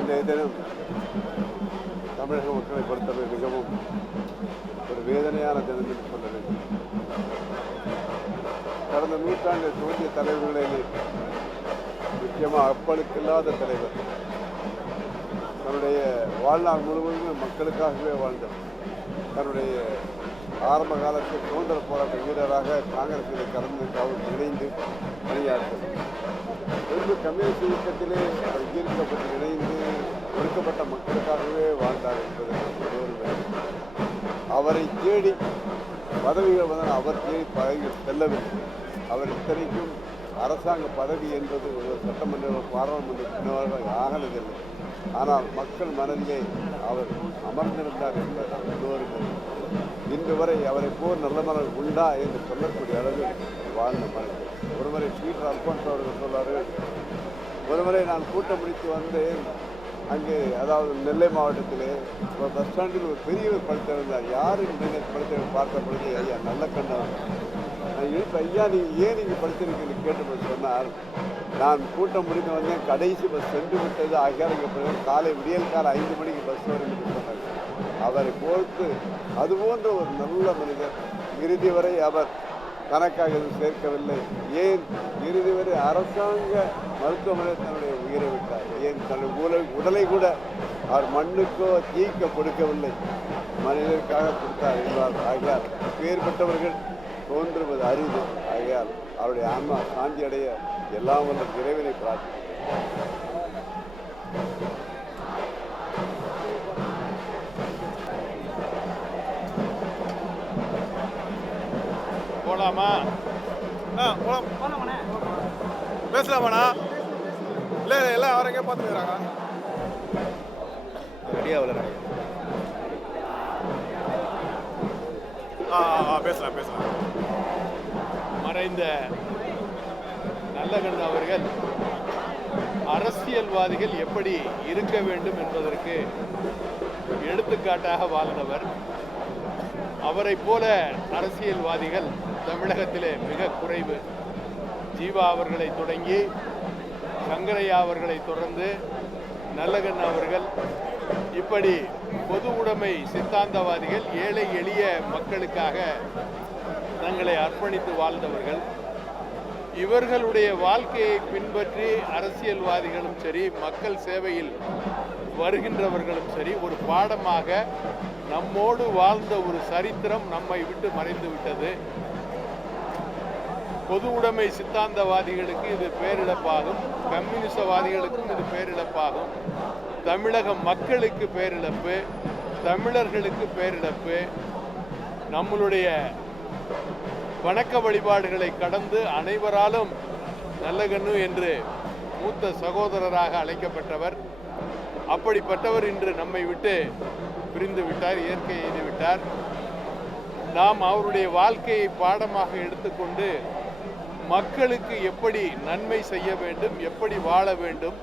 இன்றைய தினம் தமிழக மக்களை பொறுத்தவரை மிகவும் ஒரு வேதனையான தினம் என்று சொல்ல வேண்டும். கடந்த நூற்றாண்டில் தோன்றிய தலைவர்களில் முக்கியமாக அப்பழுக்கில்லாத தலைவர், தன்னுடைய வாழ்நாள் முழுவதும் மக்களுக்காகவே வாழ்ந்தவர். தன்னுடைய ஆரம்ப காலத்தில் சுதந்திர போராட்ட வீரராக காங்கிரஸில் கலந்து இணைந்து பணியாற்றினார். பின்பு கம்யூனிஸ்ட் இயக்கத்திலே அவர் ஈர்க்கப்பட்டு இணைந்து ஒடுக்கப்பட்ட மக்களுக்காகவே வாழ்ந்தார் என்பது அவரை தேடி பதவிகள் வந்தால் அவர் தேடி பதவிகள் செல்லவில்லை. அவர் இத்தனைக்கும் அரசாங்க பதவி என்பது ஒரு சட்டமன்ற பாராளுமன்ற ஆகலதில்லை. ஆனால் மக்கள் மனதிலே அவர் அமர்ந்திருந்தார் என்பது எல்லோரும் இன்று வரை அவரை போர் நல்ல மனம் உண்டா என்று சொல்லக்கூடிய அளவில் வாழ்ந்த மனிதர். ஒருமுறை பீட்டர் அல்போன்ஸ் அவர்கள் சொன்னார்கள், ஒருமுறை நான் கூட்டம் முடித்து வந்தேன், அங்கே அதாவது நெல்லை மாவட்டத்திலே ஒரு பஸ் ஸ்டாண்டில் ஒரு பெரியவர் படுத்திருந்தார். யார் படுத்த பார்த்த பொழுது ஐயா நல்லக்கண்ணவர். நான் எழுப்ப ஐயா நீங்கள் ஏன் நீங்கள் படுத்திருக்கீங்கன்னு கேட்டபோது சொன்னார், நான் கூட்டம் முடிந்து வந்தேன், கடைசி பஸ் சென்று விட்டது, ஆகியால் இங்கே காலை விடியல் காலை 5 மணிக்கு பஸ் வரும் என்று சொன்னார். அவரை பொறுத்து அதுபோன்ற ஒரு நல்ல மனிதர். இறுதி வரை அவர் கணக்காக எதுவும் சேர்க்கவில்லை. ஏன் இறுதி வரை அரசாங்க மருத்துவமனையில் தன்னுடைய உயிரை விட்டார். ஏன் தன்னுடைய உடலை கூட அவர் மண்ணுக்கோ தீக்க கொடுக்கவில்லை, மனிதருக்காக கொடுத்தார் என்பார். ஆகையால் பேர் பெற்றவர்கள் தோன்றுவது அரிது. ஆகையால் அவருடைய ஆன்மா சாந்தி அடைய எல்லாம் வல்ல இறைவனை பிரார்த்திக்கிறேன். போலாமா? பேசலாமாண்ணா? இல்லை எல்லாம் அவரை எங்கே பார்த்துக்கிறாங்க. பேசலாம் பேசலாம். மறைந்த நல்லகண்ணு அவர்கள் அரசியல்வாதிகள் எப்படி இருக்க வேண்டும் என்பதற்கு எடுத்துக்காட்டாக வாழ்ந்தவர். அவரை போல அரசியல்வாதிகள் தமிழகத்திலே மிக குறைவு. ஜீவா அவர்களை தொடங்கி சங்கரையா அவர்களை தொடர்ந்து நல்லகண்ணு அவர்கள், இப்படி பொது உடைமை சித்தாந்தவாதிகள் ஏழை எளிய மக்களுக்காக தங்களை அர்ப்பணித்து வாழ்ந்தவர்கள். இவர்களுடைய வாழ்க்கையை பின்பற்றி அரசியல்வாதிகளும் சரி, மக்கள் சேவையில் வருகின்றவர்களும் சரி, ஒரு பாடமாக நம்மோடு வாழ்ந்த ஒரு சரித்திரம் நம்மை விட்டு மறைந்து விட்டது. பொது உடைமை சித்தாந்தவாதிகளுக்கு இது பேரிழப்பாகும், கம்யூனிசவாதிகளுக்கும் இது பேரிழப்பாகும், தமிழக மக்களுக்கு பேரிழப்பு, தமிழர்களுக்கு பேரிழப்பு. நம்மளுடைய வணக்க வழிபாடுகளை கடந்து அனைவராலும் நல்லகண்ணு என்று மூத்த சகோதரராக அழைக்கப்பட்டவர். அப்படிப்பட்டவர் இன்று நம்மை விட்டு பிரிந்து விட்டார், இயற்கை எய்து விட்டார். நாம் அவருடைய வாழ்க்கையை பாடமாக எடுத்துக்கொண்டு மக்களுக்கு எப்படி நன்மை செய்ய வேண்டும், எப்படி வாழ வேண்டும்,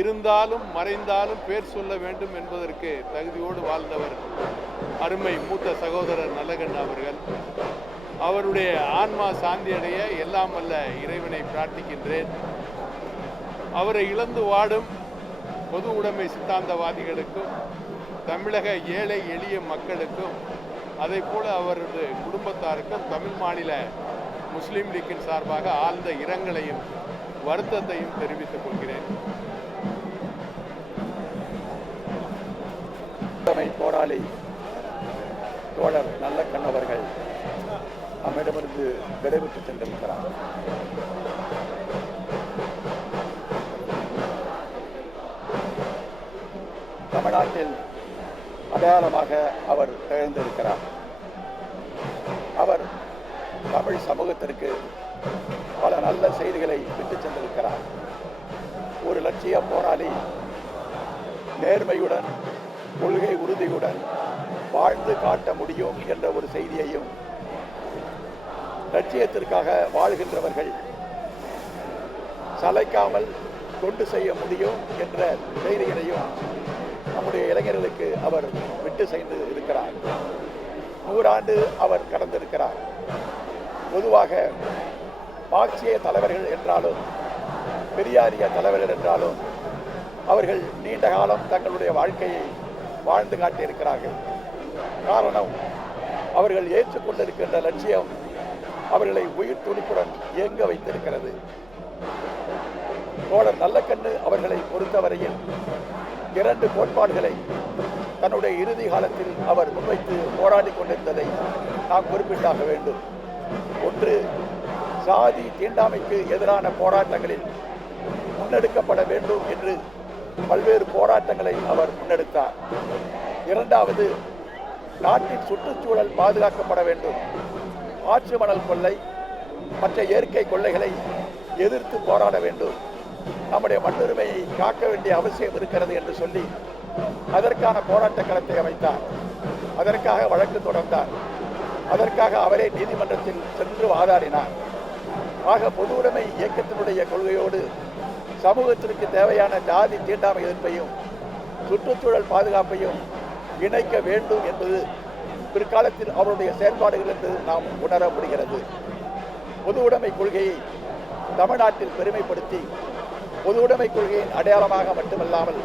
இருந்தாலும் மறைந்தாலும் பேர் சொல்ல வேண்டும் என்பதற்கு தகுதியோடு வாழ்ந்தவர் அருமை மூத்த சகோதரர் நல்லகண்ணு அவர்கள். அவருடைய ஆன்மா சாந்தி அடைய எல்லாம் வல்ல இறைவனை பிரார்த்திக்கின்றேன். அவரை இழந்து வாடும் பொது உடைமை சித்தாந்தவாதிகளுக்கும் தமிழக ஏழை எளிய மக்களுக்கும் அதை போல அவரது குடும்பத்தாருக்கும் தமிழ் மாநில முஸ்லீம் லீக்கின் சார்பாக ஆழ்ந்த இரங்கலையும் வருத்தத்தையும் தெரிவித்துக் கொள்கிறேன். போராளி தோழர் நல்லக்கண்ணு அவர்கள் நம்மிடமிருந்து விடைபெற்று சென்றிருக்கிறார். தமிழ்நாட்டில் அடையாளமாக அவர் திகழ்ந்திருக்கிறார். அவர் தமிழ் சமூகத்திற்கு பல நல்ல செய்திகளை விட்டு சென்றிருக்கிறார். ஒரு லட்சிய போராளி நேர்மையுடன் கொள்கை உறுதியுடன் வாழ்ந்து காட்ட முடியும் என்ற ஒரு செய்தியையும், லட்சியத்திற்காக வாழ்கின்றவர்கள் சளைக்காமல் தொண்டு செய்ய முடியும் என்ற செய்தியினையும் நம்முடைய இளைஞர்களுக்கு அவர் விட்டு செய்து இருக்கிறார். 100 ஆண்டு அவர் கடந்திருக்கிறார். பொதுவாக மார்க்சிய தலைவர்கள் என்றாலும் பெரியாரிய தலைவர்கள் என்றாலும் அவர்கள் நீண்ட காலம் தங்களுடைய வாழ்க்கையை வாழ்ந்து காட்டியிருக்கிறார்கள். காரணம், அவர்கள் ஏற்றுக்கொண்டிருக்கின்ற லட்சியம் அவர்களை உயிர் துடிப்புடன் இயங்க வைத்திருக்கிறது. தோழர் நல்லக்கண்ணு அவர்களை பொறுத்தவரையில் 2 கோட்பாடுகளை தன்னுடைய இறுதி காலத்தில் அவர் முன்வைத்து போராடி கொண்டிருந்ததை நாம் குறிப்பிட்டாக வேண்டும். ஒன்று, சாதி தீண்டாமைக்கு எதிரான போராட்டங்களில் முன்னெடுக்கப்பட வேண்டும் என்று பல்வேறு போராட்டங்களை அவர் முன்னெடுத்தார். 2வது, நாட்டின் சுற்றுச்சூழல் பாதுகாக்கப்பட வேண்டும். ஆற்று மணல் கொள்ளை மற்ற இயற்கை கொள்ளைகளை எதிர்த்து போராட வேண்டும். நம்முடைய மண்ணுரிமையை காக்க வேண்டிய அவசியம் இருக்கிறது என்று சொல்லி அதற்கான போராட்ட களத்தை அமைத்தார். அதற்காக வழக்கு தொடர்ந்தார். அதற்காக அவரே நீதிமன்றத்தில் சென்று வாதாடினார். ஆக பொது உடைமை இயக்கத்தினுடைய கொள்கையோடு சமூகத்திற்கு தேவையான ஜாதி தீண்டாமை எதிர்ப்பையும் சுற்றுச்சூழல் பாதுகாப்பையும் இணைக்க வேண்டும் என்பது பிற்காலத்தில் அவருடைய செயல்பாடுகள் என்று நாம் உணர முடிகிறது. பொது உடைமை கொள்கையை தமிழ்நாட்டில் பெருமைப்படுத்தி பொது உடைமை கொள்கையின் அடையாளமாக மட்டுமல்லாமல்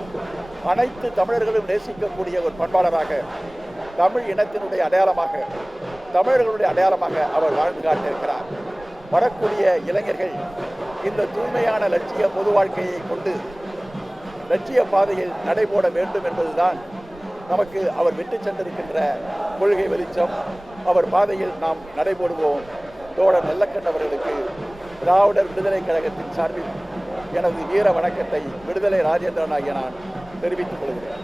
அனைத்து தமிழர்களும் நேசிக்கக்கூடிய ஒரு பண்பாளராக, தமிழ் இனத்தினுடைய அடையாளமாக, தமிழர்களுடைய அடையாளமாக அவர் வாழ்ந்து காட்டியிருக்கிறார். வரக்கூடிய இளைஞர்கள் இந்த தூய்மையான லட்சிய பொது வாழ்க்கையை கொண்டு லட்சிய பாதையில் நடைபோட வேண்டும் என்பதுதான் நமக்கு அவர் விட்டு சென்றிருக்கின்ற கொள்கை வெளிச்சம். அவர் பாதையில் நாம் நடைபோடுவோம். தோழர் நல்லக்கண் அவர்களுக்கு திராவிடர் விடுதலை கழகத்தின் சார்பில் எனது வீர வணக்கத்தை விடுதலை ராஜேந்திரன் ஆகிய நான் தெரிவித்துக் கொள்கிறேன்.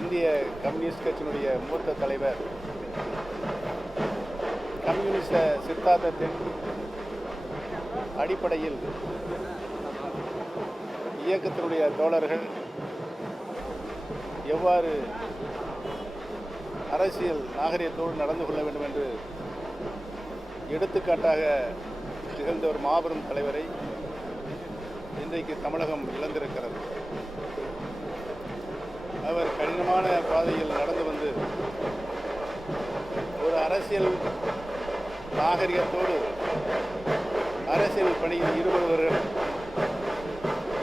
இந்திய கம்யூனிஸ்ட் கட்சியினுடைய மூத்த தலைவர் கம்யூனிஸ்ட சித்தாந்தத்தின் அடிப்படையில் இயக்கத்தினுடைய தோழர்கள் எவ்வாறு அரசியல் நாகரிகத்தோடு நடந்து கொள்ள வேண்டும் என்று எடுத்துக்காட்டாக திகழ்ந்த ஒரு மாபெரும் தலைவரை இன்றைக்கு தமிழகம் இழந்திருக்கிறது. அவர் கடினமான பாதையில் நடந்து வந்து ஒரு அரசியல் நாகரிகத்தோடு அரசியல் பணியில் ஈடுபடுபவர்கள்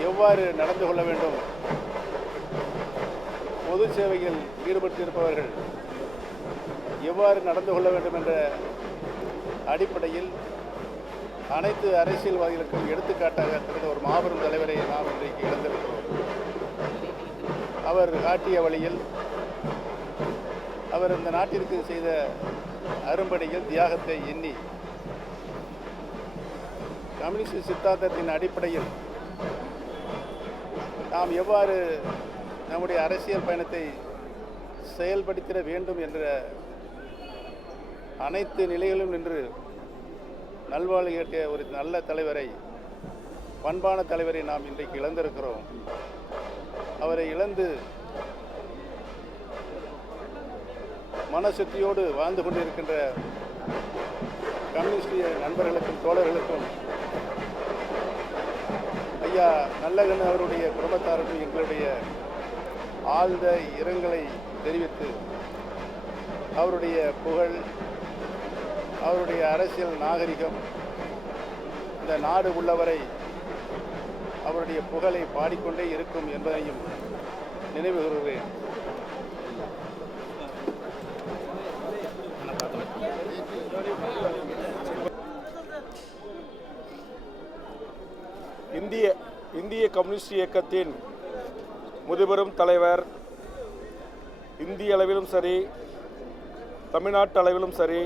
எவ்வாறு நடந்து கொள்ள வேண்டும், பொது சேவையில் ஈடுபட்டிருப்பவர்கள் எவ்வாறு நடந்து கொள்ள வேண்டும் என்ற அடிப்படையில் அனைத்து அரசியல்வாதிகளுக்கும் எடுத்துக்காட்டாக திகழ்ந்த ஒரு மாபெரும் தலைவரை நாம் இன்றைக்கு இழந்திருக்கிறோம். அவர் காட்டிய வழியில் அவர் இந்த நாட்டிற்கு செய்த அரும்பணிகள் தியாகத்தை எண்ணி கம்யூனிஸ்ட் சித்தாந்தத்தின் அடிப்படையில் நாம் எவ்வாறு நம்முடைய அரசியல் பயணத்தை செயல்படுத்திட வேண்டும் என்ற அனைத்து நிலைகளிலும் நின்று நல்வாழ்வு கேட்ட ஒரு நல்ல தலைவரை, பண்பான தலைவரை நாம் இன்றைக்கு இழந்திருக்கிறோம். அவரை இழந்து மனசுத்தியோடு வாழ்ந்து கொண்டிருக்கின்ற கம்யூனிஸ்ட் நண்பர்களுக்கும் தோழர்களுக்கும் ஐயா நல்லகண்ணு அவருடைய குடும்பத்தாருக்கும் எங்களுடைய ஆழ்ந்த இரங்கலை தெரிவித்து அவருடைய புகழ், அவருடைய அரசியல் நாகரிகம் இந்த நாடு உள்ளவரை அவருடைய புகழை பாடிக்கொண்டே இருக்கும் என்பதையும் நினைவு கூறுகிறேன். இந்திய கம்யூனிஸ்ட் இயக்கத்தின் முதுபெரும் தலைவர், இந்திய அளவிலும் சரி தமிழ்நாட்டு அளவிலும் சரி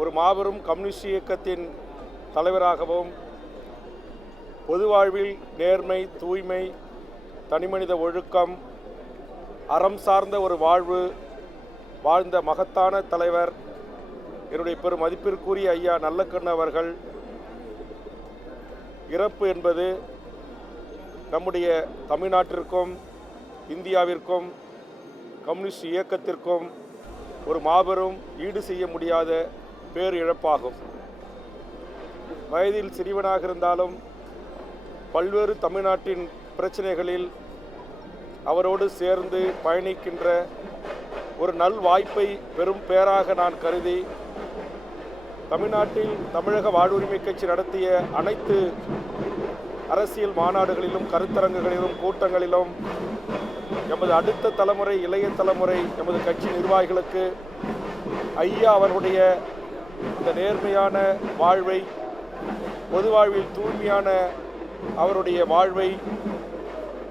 ஒரு மாபெரும் கம்யூனிஸ்ட் இயக்கத்தின் தலைவராகவும், பொது வாழ்வில் நேர்மை, தூய்மை, தனிமனித ஒழுக்கம், அறம் சார்ந்த ஒரு வாழ்வு வாழ்ந்த மகத்தான தலைவர் என்னுடைய பெரும் மதிப்பிற்குரிய ஐயா நல்லக்கண்ணு அவர்கள் இறப்பு என்பது நம்முடைய தமிழ்நாட்டிற்கும் இந்தியாவிற்கும் கம்யூனிஸ்ட் இயக்கத்திற்கும் ஒரு மாபெரும் ஈடு செய்ய முடியாத பேரிழப்பாகும். வயதில் சிறியவனாக இருந்தாலும் பல்வேறு தமிழ்நாட்டின் பிரச்சனைகளில் அவரோடு சேர்ந்து பயணிக்கின்ற ஒரு நல் வாய்ப்பை பெரும் பேராக நான் கருதி தமிழ்நாட்டில் தமிழக வாழ்வுரிமை கட்சி நடத்திய அனைத்து அரசியல் மாநாடுகளிலும் கருத்தரங்குகளிலும் கூட்டங்களிலும் எமது அடுத்த தலைமுறை, இளைய தலைமுறை, எமது கட்சி நிர்வாகிகளுக்கு ஐயா அவர்களுடைய இந்த நேர்மையான வாழ்வை, பொது வாழ்வில் தூய்மையான அவருடைய வாழ்வை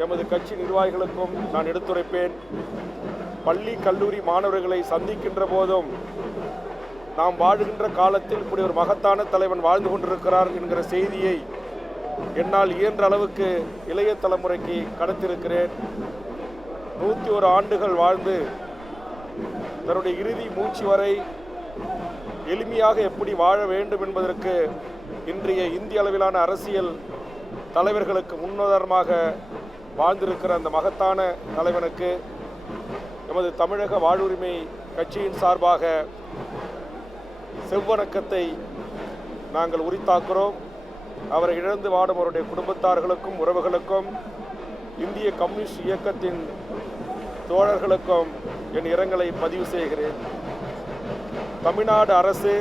எமது கட்சி நிர்வாகிகளுக்கும் நான் எடுத்துரைப்பேன். பள்ளி கல்லூரி மாணவர்களை சந்திக்கின்ற போதும் நாம் வாழுகின்ற காலத்தில் இப்படி ஒரு மகத்தான தலைவன் வாழ்ந்து கொண்டிருக்கிறார் என்கிற செய்தியை என்னால் இயன்ற அளவுக்கு இளைய தலைமுறைக்கு கடத்திருக்கிறேன். 101 ஆண்டுகள் வாழ்ந்து தன்னுடைய இறுதி மூச்சு வரை எளிமையாக எப்படி வாழ வேண்டும் என்பதற்கு இன்றைய இந்திய அளவிலான அரசியல் தலைவர்களுக்கு முன்னுதாரணமாக வாழ்ந்திருக்கிற அந்த மகத்தான தலைவனுக்கு எமது தமிழக வாழ்வுரிமை கட்சியின் சார்பாக செவ்வணக்கத்தை நாங்கள் உரித்தாக்குறோம். அவரை இழந்து வாடும் அவருடைய குடும்பத்தார்களுக்கும் உறவுகளுக்கும் இந்திய கம்யூனிஸ்ட் இயக்கத்தின் தோழர்களுக்கும் என் இரங்கலை பதிவு செய்கிறேன். தமிழ்நாடு அரசு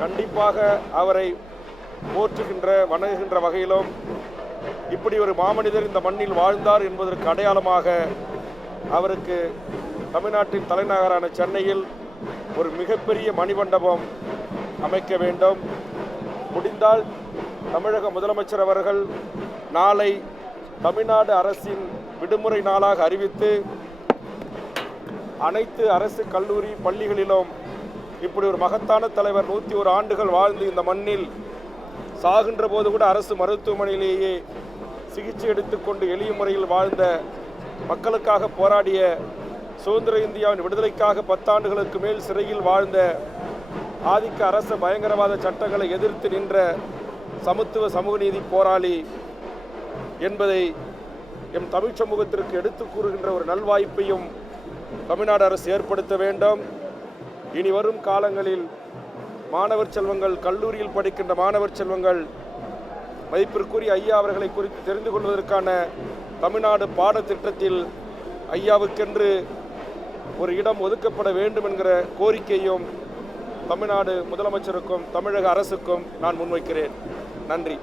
கண்டிப்பாக அவரை போற்றுகின்ற வணங்குகின்ற வகையிலும் இப்படி ஒரு மாமனிதர் இந்த மண்ணில் வாழ்ந்தார் என்பதற்கு அடையாளமாக அவருக்கு தமிழ்நாட்டின் தலைநகரான சென்னையில் ஒரு மிகப்பெரிய மணிமண்டபம் அமைக்க வேண்டும். முடிந்தால் தமிழக முதலமைச்சர் அவர்கள் நாளை தமிழ்நாடு அரசின் விடுமுறை நாளாக அறிவித்து அனைத்து அரசு கல்லூரி பள்ளிகளிலும் இப்படி ஒரு மகத்தான தலைவர் 101 ஆண்டுகள் வாழ்ந்து இந்த மண்ணில் சாகின்ற போது கூட அரசு மருத்துவமனையிலேயே சிகிச்சை எடுத்துக்கொண்டு எளிய முறையில் வாழ்ந்த மக்களுக்காக போராடிய சுதந்திர இந்தியாவின் விடுதலைக்காக 10 ஆண்டுகளுக்கு மேல் சிறையில் வாழ்ந்த ஆதிக்க அரச பயங்கரவாத சட்டங்களை எதிர்த்து நின்ற சமத்துவ சமூக நீதி போராளி என்பதை எம் தமிழ் சமூகத்திற்கு எடுத்து கூறுகின்ற ஒரு நல்வாய்ப்பையும் தமிழ்நாடு அரசு ஏற்படுத்த வேண்டும். இனி வரும் காலங்களில் மாணவர் செல்வங்கள், கல்லூரியில் படிக்கின்ற மாணவர் செல்வங்கள் மதிப்பிற்குரிய ஐயா அவர்களை குறித்து தெரிந்து கொள்வதற்கான தமிழ்நாடு பாடத்திட்டத்தில் ஐயாவுக்கென்று ஒரு இடம் ஒதுக்கப்பட வேண்டும் என்கிற கோரிக்கையும் தமிழ்நாடு முதலமைச்சருக்கும் தமிழக அரசுக்கும் நான் முன்வைக்கிறேன். நன்றி.